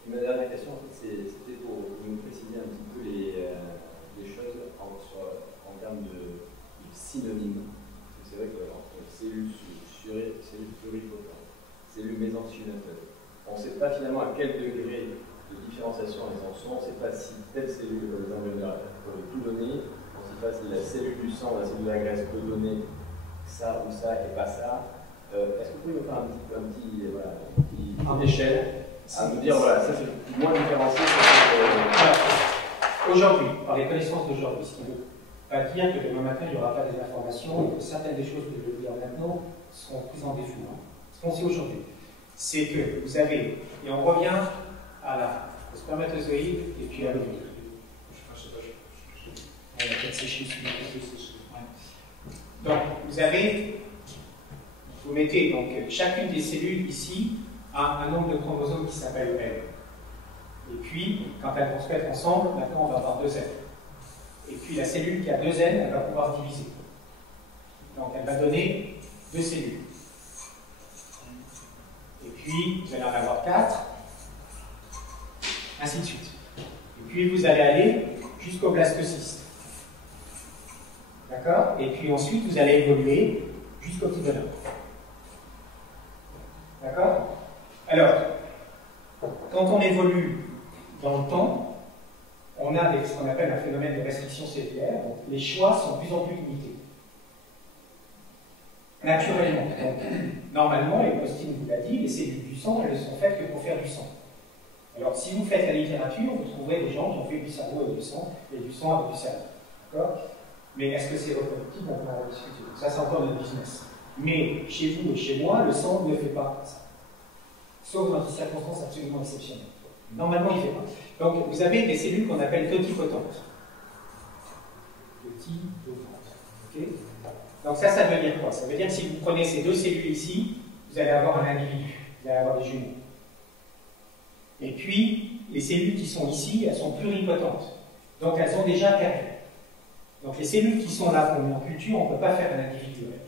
Ma dernière question, en fait, c'était pour nous préciser un petit peu les choses en termes de synonymes. C'est vrai qu'entre cellules surées, cellules pluripotentes, cellules mésenchymateuses, on ne sait pas finalement à quel degré de différenciation elles en sont, on ne sait pas si telle cellule, les embryonnaires, peut tout donner, on ne sait pas si la cellule du sang, la cellule de la graisse peut donner ça ou ça et pas ça. Est-ce que vous pouvez me faire un petit échelle à me dire, voilà, ça c'est moins différencié. Aujourd'hui, par les connaissances d'aujourd'hui, ce qui ne veut pas dire que demain matin il n'y aura pas des informations et que certaines des choses que je vais dire maintenant seront prises en défaut. Ce qu'on sait aujourd'hui, c'est que vous avez, et on revient au spermatozoïde et puis à l'ovule. On va peut-être sécher donc, vous mettez donc chacune des cellules ici a un nombre de chromosomes qui s'appelle L. Et puis, quand elles vont se mettre ensemble, maintenant on va avoir 2 N. Et puis la cellule qui a 2 N, elle va pouvoir se diviser. Donc elle va donner 2 cellules. Et puis, vous allez en avoir 4, ainsi de suite. Et puis vous allez aller jusqu'au blastocyste. D'accord? Et puis ensuite, vous allez évoluer jusqu'au petit bonhomme. D'accord? Alors, quand on évolue dans le temps, on a ce qu'on appelle un phénomène de restriction cellulaire, donc les choix sont de plus en plus limités. Naturellement. Donc, normalement, et Costin vous l'a dit, les cellules du sang, elles ne sont faites que pour faire du sang. Alors, si vous faites la littérature, vous trouverez des gens qui ont fait du cerveau avec du sang, et du sang avec du cerveau. D'accord? Mais est-ce que c'est reproductible? On peut en discuter. Ça, c'est encore notre business. Mais chez vous et chez moi, le sang ne fait pas ça. Sauf dans des circonstances absolument exceptionnelles. Normalement, il ne fait pas. Donc, vous avez des cellules qu'on appelle totipotentes. Totipotentes. Ok? Donc ça veut dire quoi? Ça veut dire que si vous prenez ces 2 cellules ici, vous allez avoir un individu. Vous allez avoir des jumeaux. Et puis, les cellules qui sont ici, elles sont pluripotentes. Donc, elles ont déjà perdu. Donc, les cellules qui sont là, qu'on met en culture, on ne peut pas faire un individu avec.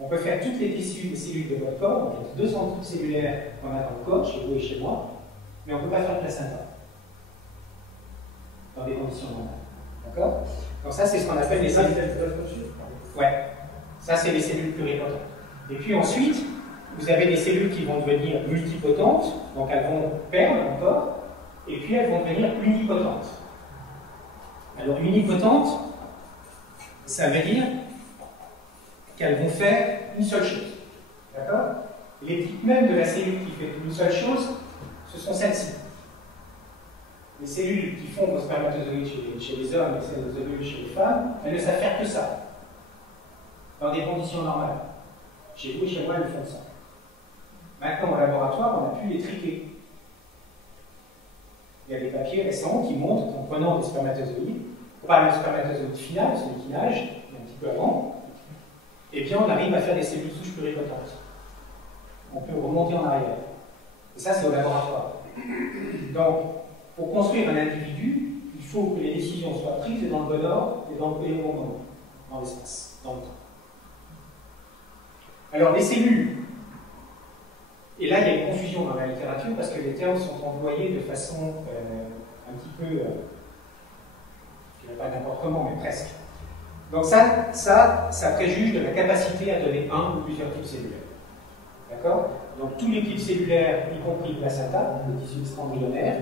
On peut faire toutes les cellules de votre corps, donc les 2 centres cellulaires qu'on a dans le corps, chez vous et chez moi, mais on ne peut pas faire le placenta. Dans des conditions normales. D'accord? Donc ça, c'est ce qu'on appelle les cellules. Ouais. Ça, c'est les cellules pluripotentes. Et puis ensuite, vous avez des cellules qui vont devenir multipotentes, donc elles vont perdre encore, et puis elles vont devenir unipotentes. Alors, unipotentes, ça veut dire qu'elles vont faire une seule chose. D'accord? Les types même de la cellule qui fait une seule chose, ce sont celles-ci. Les cellules qui font vos spermatozoïdes chez les hommes et celles des ovules chez les femmes, elles ne savent faire que ça. Dans des conditions normales. Chez vous et chez moi, elles font ça. Maintenant, au laboratoire, on a pu les triquer. Il y a des papiers récents qui montrent qu'en prenant des spermatozoïdes, pas le spermatozoïde final, celui qui nage, un petit peu avant, eh bien, on arrive à faire des cellules souches pluripotentes. On peut remonter en arrière. Et ça, c'est au laboratoire. Donc, pour construire un individu, il faut que les décisions soient prises dans le bon ordre et dans le bon moment, dans l'espace, dans le temps. Alors, les cellules, et là, il y a une confusion dans la littérature parce que les termes sont employés de façon un petit peu, je ne dirais pas n'importe comment, mais presque. Donc ça préjuge de la capacité à donner un ou plusieurs types cellulaires. D'accord? Donc tous les types cellulaires, y compris le placenta, le tissu extra-embryonnaire,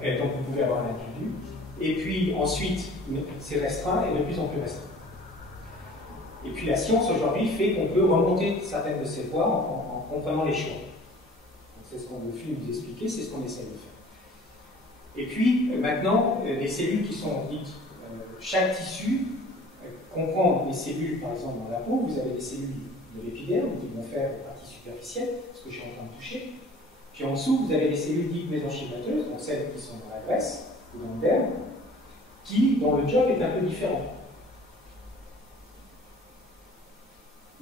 donc vous pouvez avoir un individu. Et puis ensuite, c'est restreint et de plus en plus restreint. Et puis la science aujourd'hui fait qu'on peut remonter certaines de ces voies en comprenant les choix. C'est ce qu'on veut vous expliquer, c'est ce qu'on essaie de faire. Et puis maintenant, les cellules qui sont dites, chaque tissu comprend les cellules, par exemple dans la peau, vous avez des cellules de l'épiderme qui vont faire la partie superficielle, ce que je suis en train de toucher. Puis en dessous, vous avez les cellules dites mésenchymateuses, donc celles qui sont dans la graisse ou dans le derme, dont le job est un peu différent.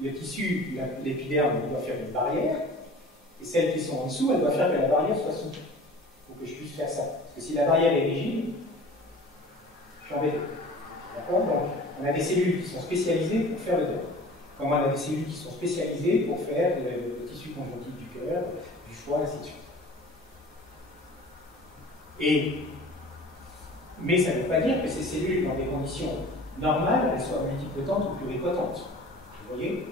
Le tissu, l'épiderme, il doit faire une barrière, et celles qui sont en dessous, elles doivent faire que la barrière soit souple, pour que je puisse faire ça. Parce que si la barrière est rigide, je suis embêté. D'accord? Donc, on a des cellules qui sont spécialisées pour faire le derme. Comme on a des cellules qui sont spécialisées pour faire le tissu conjonctif du cœur, du foie, ainsi de suite. Mais ça ne veut pas dire que ces cellules, dans des conditions normales, elles soient multipotentes ou pluripotentes. Vous voyez?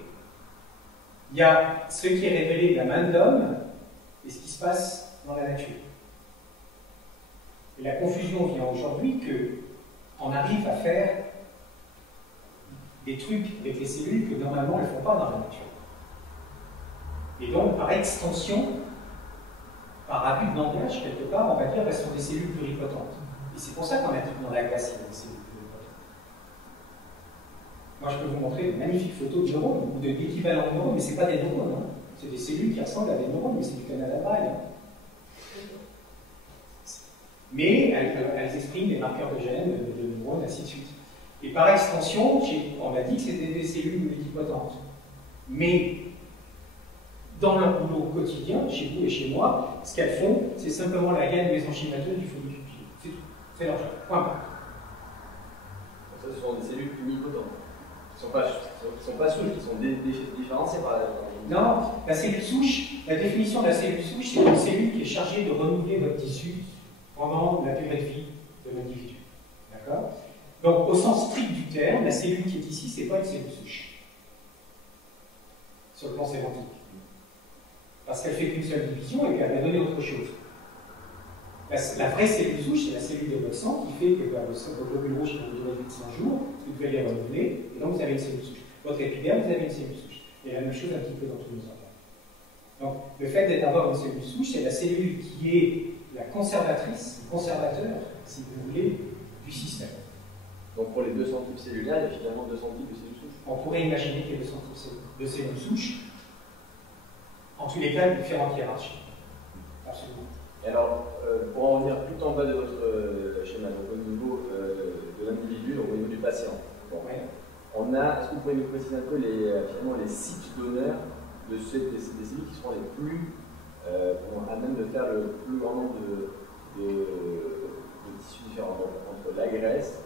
Il y a ce qui est révélé de la main de l'homme et ce qui se passe dans la nature. Et la confusion vient aujourd'hui qu'on arrive à faire des trucs avec les cellules que normalement elles ne font pas dans la nature. Et donc, par extension, par abus de langage, quelque part, on va dire qu'elles sont des cellules pluripotentes. Et c'est pour ça qu'on a dit que dans la glace, il y a des cellules pluripotentes. Moi, je peux vous montrer de magnifiques photos de neurones, ou d'équivalents de neurones, mais ce n'est pas des neurones. Hein. C'est des cellules qui ressemblent à des neurones, mais c'est du canal à Braille. Mais elles expriment des marqueurs de gènes, de neurones, ainsi de suite. Et par extension, on a dit que c'était des cellules multipotentes. Mais dans leur boulot quotidien, chez vous et chez moi, ce qu'elles font, c'est simplement la gaine mésenchymateuse du follicule. C'est tout. C'est leur job. Point barre. Ça, ce sont des cellules unipotentes. Qui ne sont pas souches, qui sont différenciées par la... Non, la cellule souche, la définition de la cellule souche, c'est une cellule qui est chargée de renouveler votre tissu pendant la durée de vie de l'individu. D'accord? Donc, au sens strict du terme, la cellule qui est ici, ce n'est pas une cellule souche. Sur le plan sémantique. Parce qu'elle fait qu'une seule division et qu'elle va donner autre chose. La vraie cellule souche, c'est la cellule de votre sang qui fait que votre globule rouge qui vous durée de 100 jours, vous devez les renouveler, et donc vous avez une cellule souche. Votre épiderme, vous avez une cellule souche. Et la même chose un petit peu dans tous les organes. Donc, le fait d'avoir une cellule souche, c'est la cellule qui est la conservatrice, le conservateur, si vous voulez, du système. Donc pour les 200 types cellulaires, il y a finalement 200 types de cellules souches. On pourrait imaginer qu'il y a 200 types de cellules souches, en tous les cas, différentes hiérarchies. Absolument. Et alors, pour en venir tout en bas de votre schéma, donc au niveau de l'individu, donc au niveau du patient, bon, ouais. Est-ce que vous pouvez nous préciser un peu finalement les sites donneurs de des cellules qui seront les plus à même de faire le plus grand nombre de tissus différents, donc, entre la graisse,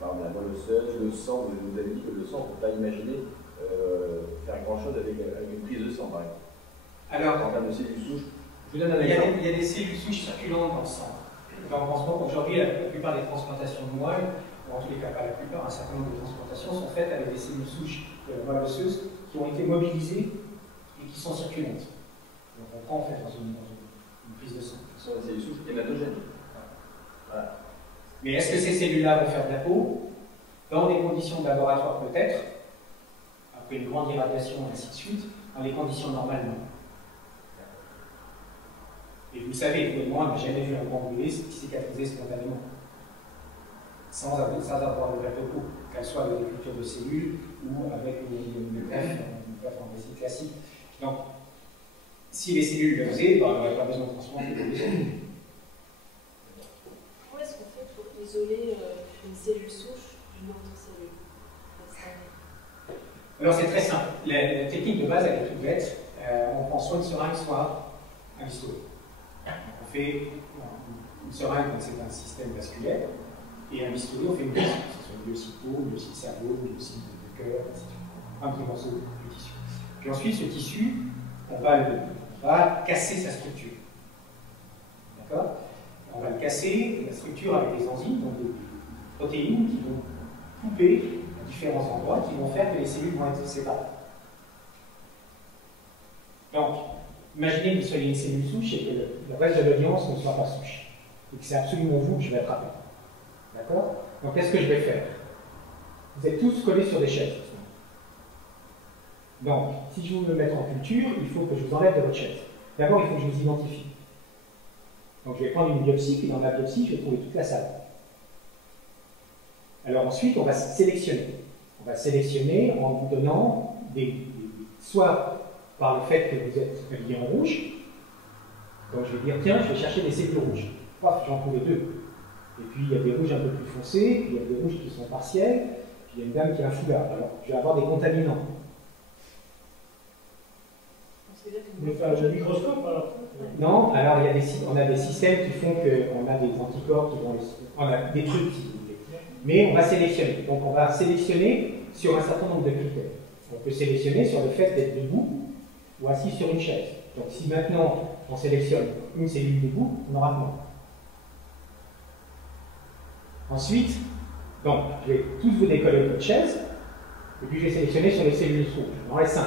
par exemple, la moelle osseuse, le sang, vous avez dit que le sang, on ne peut pas imaginer faire grand-chose avec une prise de sang, par exemple. Alors, en termes de cellules souches, je vous donne un exemple. Il y a des cellules souches circulantes dans le sang. Aujourd'hui, la plupart des transplantations de moelle, ou en tous les cas pas la plupart, un certain nombre de transplantations sont faites avec des cellules souches de la moelle osseuse qui ont été mobilisées et qui sont circulantes. Donc on prend en fait dans une prise de sang. Ce sont des cellules souches hématogènes. Voilà. Mais est-ce que ces cellules-là vont faire de la peau? Dans des conditions de laboratoire peut-être, après une grande irradiation et ainsi de suite, dans les conditions normales non. Et vous le savez, vous et moi, on n'a jamais vu un grand brûlé cicatriser spontanément, sans avoir de perte de peau, qu'elle soit avec des cultures de cellules ou avec une greffe en basique classique. Donc, si les cellules le faisaient, on n'aurait pas besoin de transplanter les besoins. Comment est-ce qu'on fait pour isoler une cellule souche d'une autre cellule? Alors c'est très simple. La technique de base, elle est toute bête. On prend soit une seringue, soit un bistouri. On fait une seringue, donc c'est un système vasculaire, et un bistouri, on fait une biopsie. Ce soit une biopsie de peau, une biopsie de cerveau, une biopsie de cœur, ainsi de suite. Un petit morceau de tissu. Puis ensuite, ce tissu, on va casser sa structure. D'accord? On va le casser, la structure avec des enzymes, donc des protéines qui vont couper différents endroits qui vont faire que les cellules vont être séparées. Donc, imaginez que vous soyez une cellule souche et que le reste de l'audience ne soit pas souche. Et que c'est absolument vous que je vais attraper. D'accord? Donc, qu'est-ce que je vais faire? Vous êtes tous collés sur des chaises. Donc, si je veux me mettre en culture, il faut que je vous enlève de votre chaise. D'abord, il faut que je vous identifie. Donc, je vais prendre une biopsie, puis dans la biopsie, je vais trouver toute la salle. Alors ensuite, on va sélectionner. On va sélectionner en vous donnant soit par le fait que vous êtes habillé en rouge, donc je vais dire, tiens, je vais chercher des cellules rouges. Paf, j'en trouvais deux. Et puis, il y a des rouges un peu plus foncés, puis il y a des rouges qui sont partiels, puis il y a une dame qui a un foulard. Alors, je vais avoir des contaminants. Vous voulez faire le microscope alors? Non, alors on a des systèmes qui font qu'on a des anticorps qui vont... On a des trucs, si vous voulez. Mais on va sélectionner. Donc on va sélectionner sur un certain nombre de critères. On peut sélectionner sur le fait d'être debout ou assis sur une chaise. Donc si maintenant on sélectionne une cellule debout, on aura moins. Ensuite, donc, je vais tous vous décoller de votre chaise, et puis je vais sélectionner sur les cellules rouges. J'en ai 5.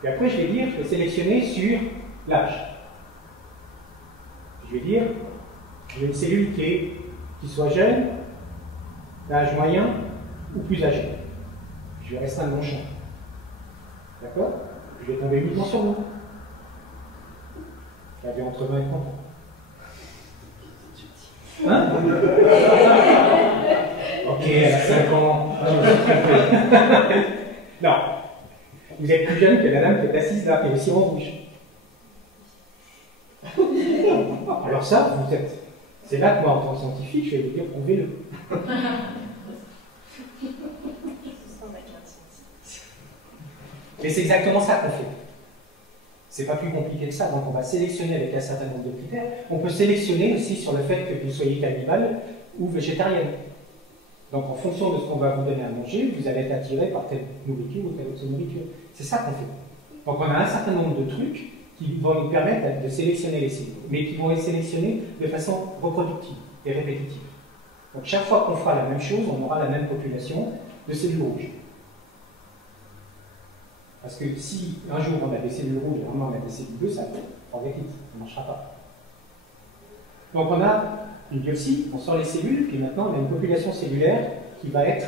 Puis après, je vais sélectionner sur l'âge. Je vais dire, j'ai une cellule qui soit jeune, d'âge moyen ou plus âgée. Je vais restreindre mon champ. D'accord? Je vais tomber uniquement sur vous. J'avais entre 20 et 30 ans. Hein? Ok, elle a 5 ans. Non. Vous êtes plus jeune que la dame qui est assise là, qui est aussi en rouge. Alors ça, c'est là que moi, en tant que scientifique, je vais vous dire, prouvez-le. Mais c'est exactement ça qu'on fait. C'est pas plus compliqué que ça, donc on va sélectionner avec un certain nombre de critères. On peut sélectionner aussi sur le fait que vous soyez cannibale ou végétarienne. Donc en fonction de ce qu'on va vous donner à manger, vous allez être attiré par telle nourriture ou telle autre nourriture. C'est ça qu'on fait. Donc on a un certain nombre de trucs qui vont nous permettre de sélectionner les cellules, mais qui vont être sélectionnés de façon reproductive et répétitive. Donc chaque fois qu'on fera la même chose, on aura la même population de cellules rouges. Parce que si un jour on a des cellules rouges et un moment on a des cellules bleues, ça va vite, ça ne marchera pas. Donc on a une biopsie, on sort les cellules, puis maintenant on a une population cellulaire qui va être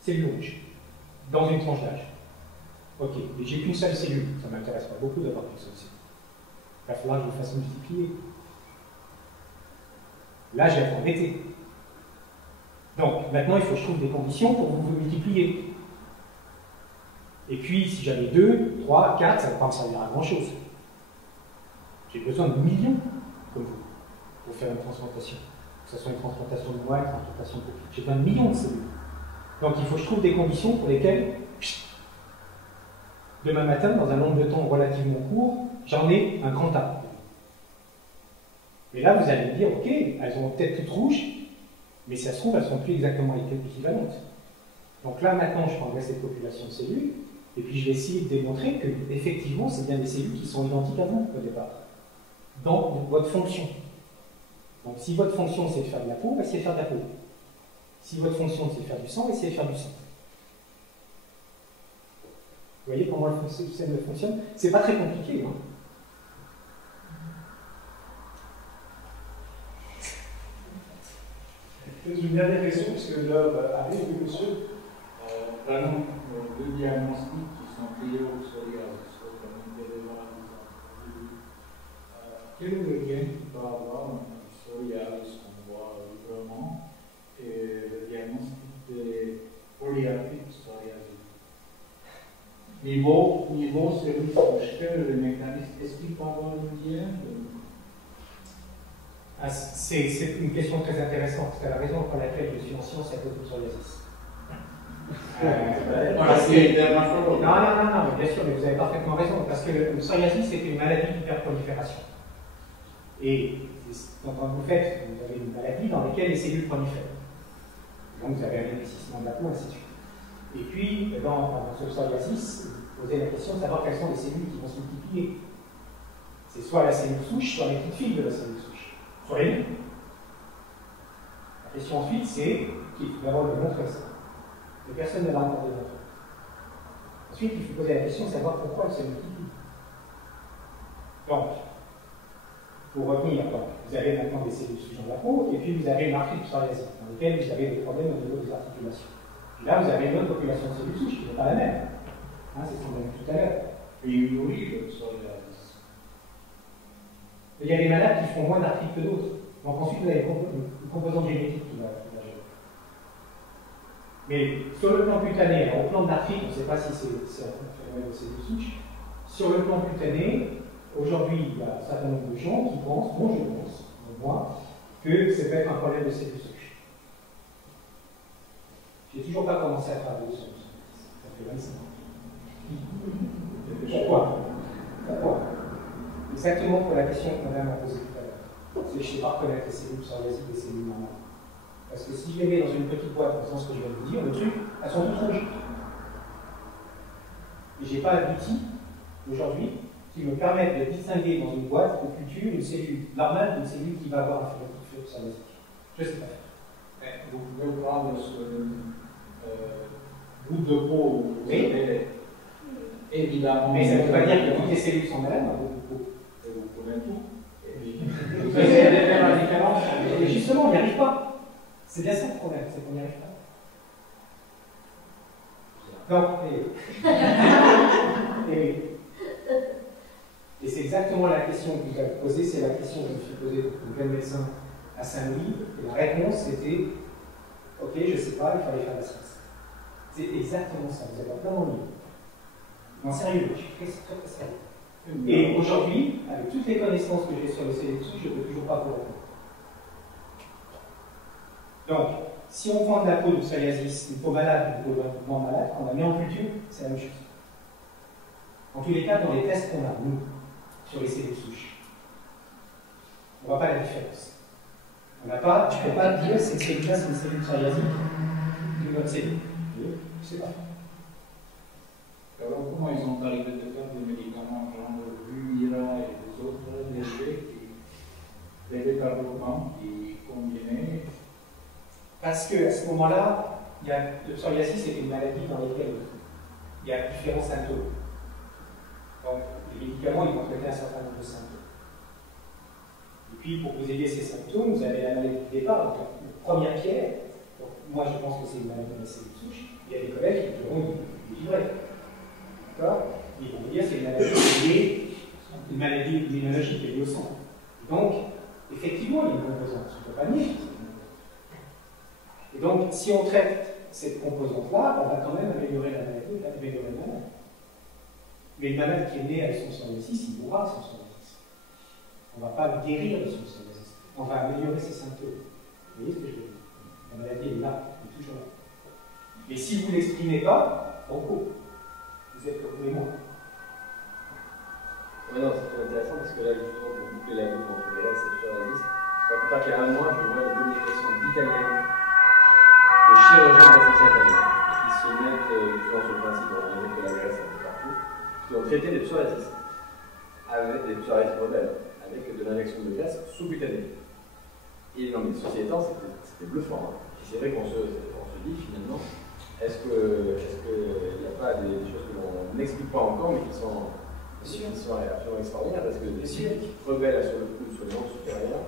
cellules rouges, dans une tranche d'âge. Ok, mais j'ai qu'une seule cellule, ça ne m'intéresse pas beaucoup d'avoir qu'une seule cellule. Il va falloir que je vous fasse multiplier. Là, je vais être embêté. Donc, maintenant, il faut que je trouve des conditions pour vous multiplier. Et puis, si j'avais 2, 3, 4, ça ne va pas me servir à grand-chose. J'ai besoin de millions, comme vous, pour faire une transplantation. Que ce soit une transplantation de moelle, une transplantation de... J'ai besoin de millions de cellules. Donc, il faut que je trouve des conditions pour lesquelles, demain matin, dans un nombre de temps relativement court, j'en ai un grand tas. Mais là, vous allez me dire, ok, elles ont peut-être toutes rouges, mais ça se trouve, elles ne sont plus exactement équivalentes. Donc là, maintenant, je prendrai cette population de cellules, et puis je vais essayer de démontrer que, effectivement, c'est bien des cellules qui sont identiques à vous, au départ, dans votre fonction. Donc si votre fonction, c'est de faire de la peau, essayez de faire de la peau. Si votre fonction, c'est de faire du sang, essayez de faire du sang. Vous voyez comment le système fonctionne? C'est pas très compliqué, hein. Une dernière question, puisque l'heure arrive, oui, monsieur. Vraiment, deux diagnostics qui sont liés au psoriasis, comme on dirait quel est le lien qu'il peut avoir entre le psoriasis qu'on voit librement et le diagnostic de polyarthrite psoriasis? Niveau service projeté, le mécanisme, est-ce qu'il peut avoir un lien? C'est une question très intéressante, parce que la raison pour laquelle je suis en science, c'est à cause du psoriasis. Non, bien sûr, mais vous avez parfaitement raison, parce que le psoriasis, c'est une maladie d'hyperprolifération. Et quand vous avez une maladie dans laquelle les cellules prolifèrent. Donc vous avez un épaississement de la peau, ainsi de suite. Et puis, dans ce psoriasis, vous posez la question de savoir quelles sont les cellules qui vont se multiplier. C'est soit la cellule souche, soit les petites filles de la cellule souche. Soit les deux. La question ensuite, c'est qu'il faut d'abord le montrer ça. mais personne ne l'a encore démontré. Ensuite, il faut poser la question de savoir pourquoi elles se multiplient. Donc, pour retenir, vous avez maintenant des cellules souches dans la peau, et puis vous avez une arthrite psoriasique, dans lesquelles vous avez des problèmes au niveau des articulations. Et là, vous avez une autre population de cellules souches qui n'est pas la même. Hein, c'est ce qu'on a vu tout à l'heure. Et il nourrit le psoriasis. Mais il y a des malades qui font moins d'arthrite que d'autres. Donc ensuite, vous avez une composante génétique qui va jouer. Mais sur le plan cutané, alors au plan de l'arthrite, on ne sait pas si c'est un phénomène de cellules souches. Sur le plan cutané, aujourd'hui, il y a un certain nombre de gens qui pensent, bon, je pense, moi, que ça peut être un problème de cellules souches. J'ai toujours pas commencé à travailler sur ça. Ça fait 25 ans. Pourquoi? Exactement pour la question que madame a posée tout à l'heure. C'est que je ne sais pas reconnaître les cellules psoriasiques des cellules normales. Parce que si je les mets dans une petite boîte en faisant ce que je viens de vous dire, le truc, elles sont toutes rouges. Et je n'ai pas d'outils aujourd'hui qui me permettent de distinguer dans une boîte de culture une cellule normale d'une cellule qui va avoir un phénotype psoriasique. Je ne sais pas faire. Vous pouvez prendre ce bout de peau, vous avez évidemment. Mais ça ne veut pas dire que toutes les cellules sont malades, dans votre peau. Et vous prenez tout. Vous allez faire la différence. Et justement, on n'y arrive pas. C'est bien ça le problème, c'est qu'on n'y arrive pas. Non, et c'est exactement la question que vous avez posée, c'est la question que je me suis posée au jeune médecin à Saint-Louis, et la réponse c'était ok, je ne sais pas, il fallait faire la science. C'est exactement ça, vous avez vraiment mis. Non, sérieux, je suis très sérieux. Et aujourd'hui, avec toutes les connaissances que j'ai sur les cellules souches, je ne peux toujours pas vous répondre. Donc, si on prend de la peau de psoriasis, une peau malade, une peau non malade, qu'on la met en culture, c'est la même chose. En tous les cas, dans les tests qu'on a, nous, sur les cellules souches, on ne voit pas la différence. On n'a pas, tu ne peux pas dire cette cellule-là, c'est une cellule psoriasique d'une autre cellule. Je ne sais pas. Alors, comment ils ont arrivé de faire des médicaments genre Humira et des autres légers levés par le vent qui combinaient? Parce qu'à ce moment-là, le psoriasis est une maladie dans laquelle il y a différents symptômes. Donc, les médicaments, ils vont traiter un certain nombre de symptômes. Et puis, pour vous aider ces symptômes, vous avez la maladie de départ, donc la première pierre. Donc, moi, je pense que c'est une maladie de la cellule souche. Il y a des collègues qui diront qu'il est vrai. D'accord? Ils vont vous dire que c'est une maladie immunologique liée au sang. Donc, effectivement, il y a une composante. On ne peut pas nier. Et donc, si on traite cette composante-là, on va quand même améliorer la maladie, améliorer le malade. Mais le malade qui est né avec son psoriasis, il mourra de son psoriasis. On ne va pas guérir de son psoriasis. On va améliorer ses symptômes. Vous voyez ce que je veux dire? La maladie est là, elle est toujours là. Mais si vous ne l'exprimez pas, banco. Vous êtes comme moi. Oui, non, c'est très intéressant parce que là, justement, pour boucler la boucle entre les règles et le psoriasis, pas plus tard qu'il y a un mois, je vois une communication d'Italiens, de chirurgiens plasticiens italiens, qui se mettent justement sur le principe de que la graisse un peu partout, qui ont traité des psoriasis, avec des psoriasis rebelles, avec de l'injection de graisse sous-cutanée. Et non, mais ceci étant, c'était bluffant. Hein. C'est vrai qu'on se dit finalement, est-ce qu'il n'y a pas des choses que l'on n'explique pas encore, mais qui sont absolument extraordinaires, parce que des cellules rebelles sur le coude, sur le membre supérieur,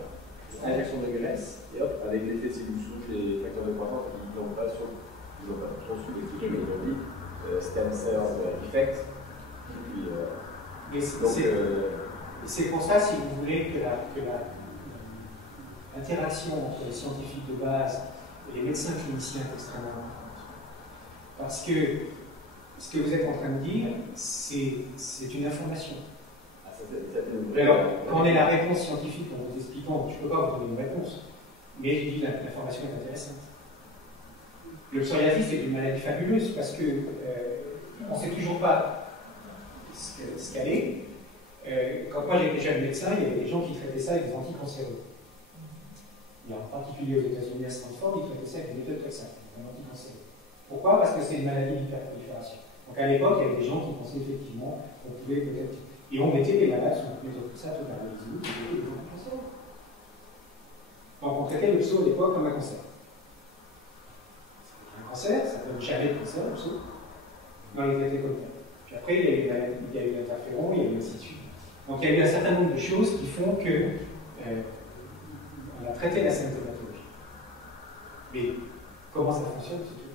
injection de graisse, et hop, avec l'effet de cellules souches, les facteurs de croissance qui n'ont pas trop sous-expliqué, mais ils ont dit stem cells effect. C'est pour ça, si vous voulez, que l'interaction entre les scientifiques de base et les médecins cliniciens est extrêmement importante. Parce que ce que vous êtes en train de dire, c'est une information. Alors, quand on est la réponse scientifique, en vous expliquant, je ne peux pas vous donner une réponse, mais je dis l'information est intéressante. Le psoriasis est une maladie fabuleuse parce que on ne sait toujours pas ce qu'elle est. Quand moi j'étais jeune médecin, il y avait des gens qui traitaient ça avec des anticancéreux. Et en particulier aux États-Unis à Stanford, ils traitaient ça avec des méthotrexate, un anticancéreux. Pourquoi? Parce que c'est une maladie d'hyperprolifération. Donc à l'époque, il y avait des gens qui pensaient effectivement qu'on pouvait peut-être. Et on mettait les malades sous méthotrexate ou paralysie, et des anticancéreux. Donc on traitait le pso à l'époque comme un cancer. cancer, ça ne donne jamais de cancer aussi, dans les traités comme ça. Puis après, il y a eu l'interféron, il y a eu ainsi de suite. Donc il y a eu un certain nombre de choses qui font que on a traité la symptomatologie. Mais comment ça fonctionne, c'est tout.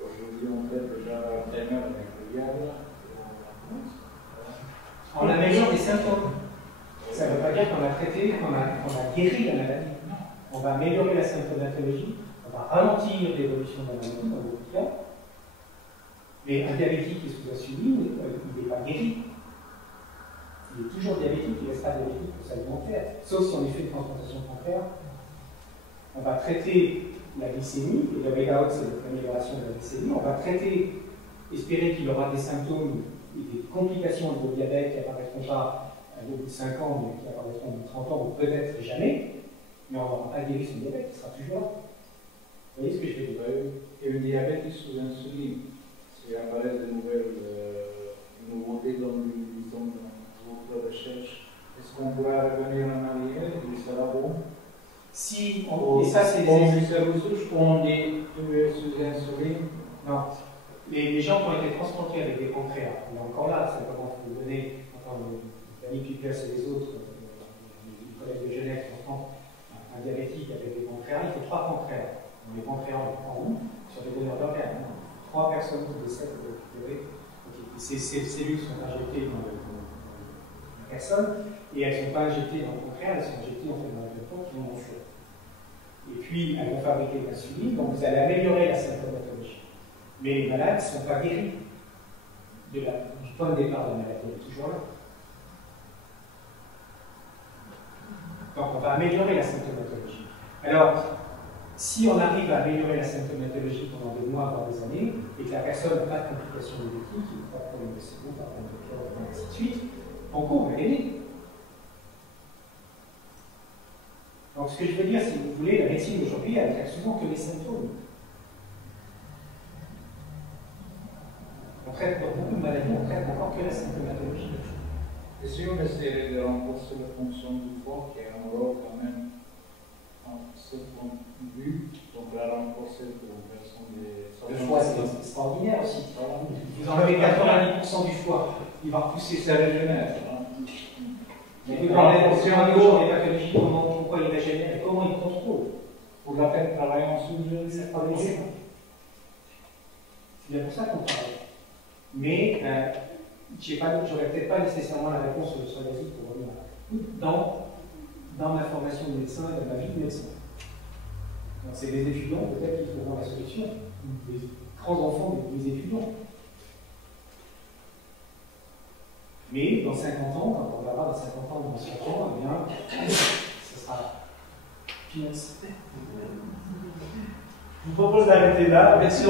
Aujourd'hui, on fait déjà un avec le diable. On améliore des symptômes. Ça ne veut pas dire qu'on a traité, qu'on a guéri la maladie. On va améliorer la symptomatologie, on va ralentir l'évolution de la maladie dans beaucoup de cas. Mais un diabétique qui est sous insuline, il n'est pas guéri. Il est toujours diabétique, il restera diabétique pour s'alimentaire. Sauf si on lui fait une transplantation de pancréas. On va traiter la glycémie, et le readout, c'est l'amélioration de la glycémie. On va traiter, espérer qu'il aura des symptômes et des complications de vos diabète qui apparaîtront pas au bout de 5 ans, mais qui apparaîtront au bout de 30 ans, ou peut-être jamais. Mais on n'aura pas guéri son diabète, il sera toujours là. Vous voyez ce que je veux dire? Et le diabète sous insuline, s'il apparaît de nouvelles nouveautés dans votre recherche, est-ce qu'on doit revenir en arrière et ça va bon? Si, et ça c'est des on dit sous insuline. Non. Les gens qui ont été transplantés avec des pancréas, on est encore là, c'est comment vous donner, enfin, Danny Pickles et les autres, les collègues de Genève transplantent un diabétique avec des pancréas, il faut 3 pancréas. Les pancréas, on les prend où? Sur des donneurs d'organes. 3 personnes qui décèdent de okay. Ces cellules sont injectées dans la personne et elles ne sont pas injectées dans le pancréas, elles sont injectées en fait dans le corps qui vont au foie. Et puis elles vont fabriquer de l'insuline, donc vous allez améliorer la symptomatologie. Mais les malades ne sont pas guéris du point de départ de la maladie, elle est toujours là. Donc on va améliorer la symptomatologie. Alors, si on arrive à améliorer la symptomatologie pendant des mois, voire des années, et que la personne n'a pas de complications diabétiques, pas de problème de cerveau, pas de problème de cœur, et ainsi de suite, on va gagner. Donc ce que je veux dire, si vous voulez, la médecine aujourd'hui, elle traite souvent que les symptômes. On traite pour beaucoup de maladies, on traite encore que la symptomatologie. Et si on essaie de renforcer la fonction du foie, qui est un rôle quand même en ce point de vue, donc la renforcer pour une personne des... Le foie, c'est extraordinaire aussi. Vous enlevez 90% du foie, il va repousser sa régénère. Mais vous demandez si on a des pathologies, pourquoi il régénère et comment il contrôle. Pour la peine de travailler en sous-jeu, c'est pas possible. C'est bien pour ça qu'on travaille. Mais j'aurais peut-être pas nécessairement la réponse sur la vie pour revenir dans ma formation de médecin et dans ma vie de médecin. C'est des étudiants, peut-être qu'ils trouveront la solution. Des grands enfants des étudiants. Mais dans 50 ans, quand on regardera dans 50 ans ou dans 100 ans, eh bien, ce sera financé. Je vous propose d'arrêter là. Merci.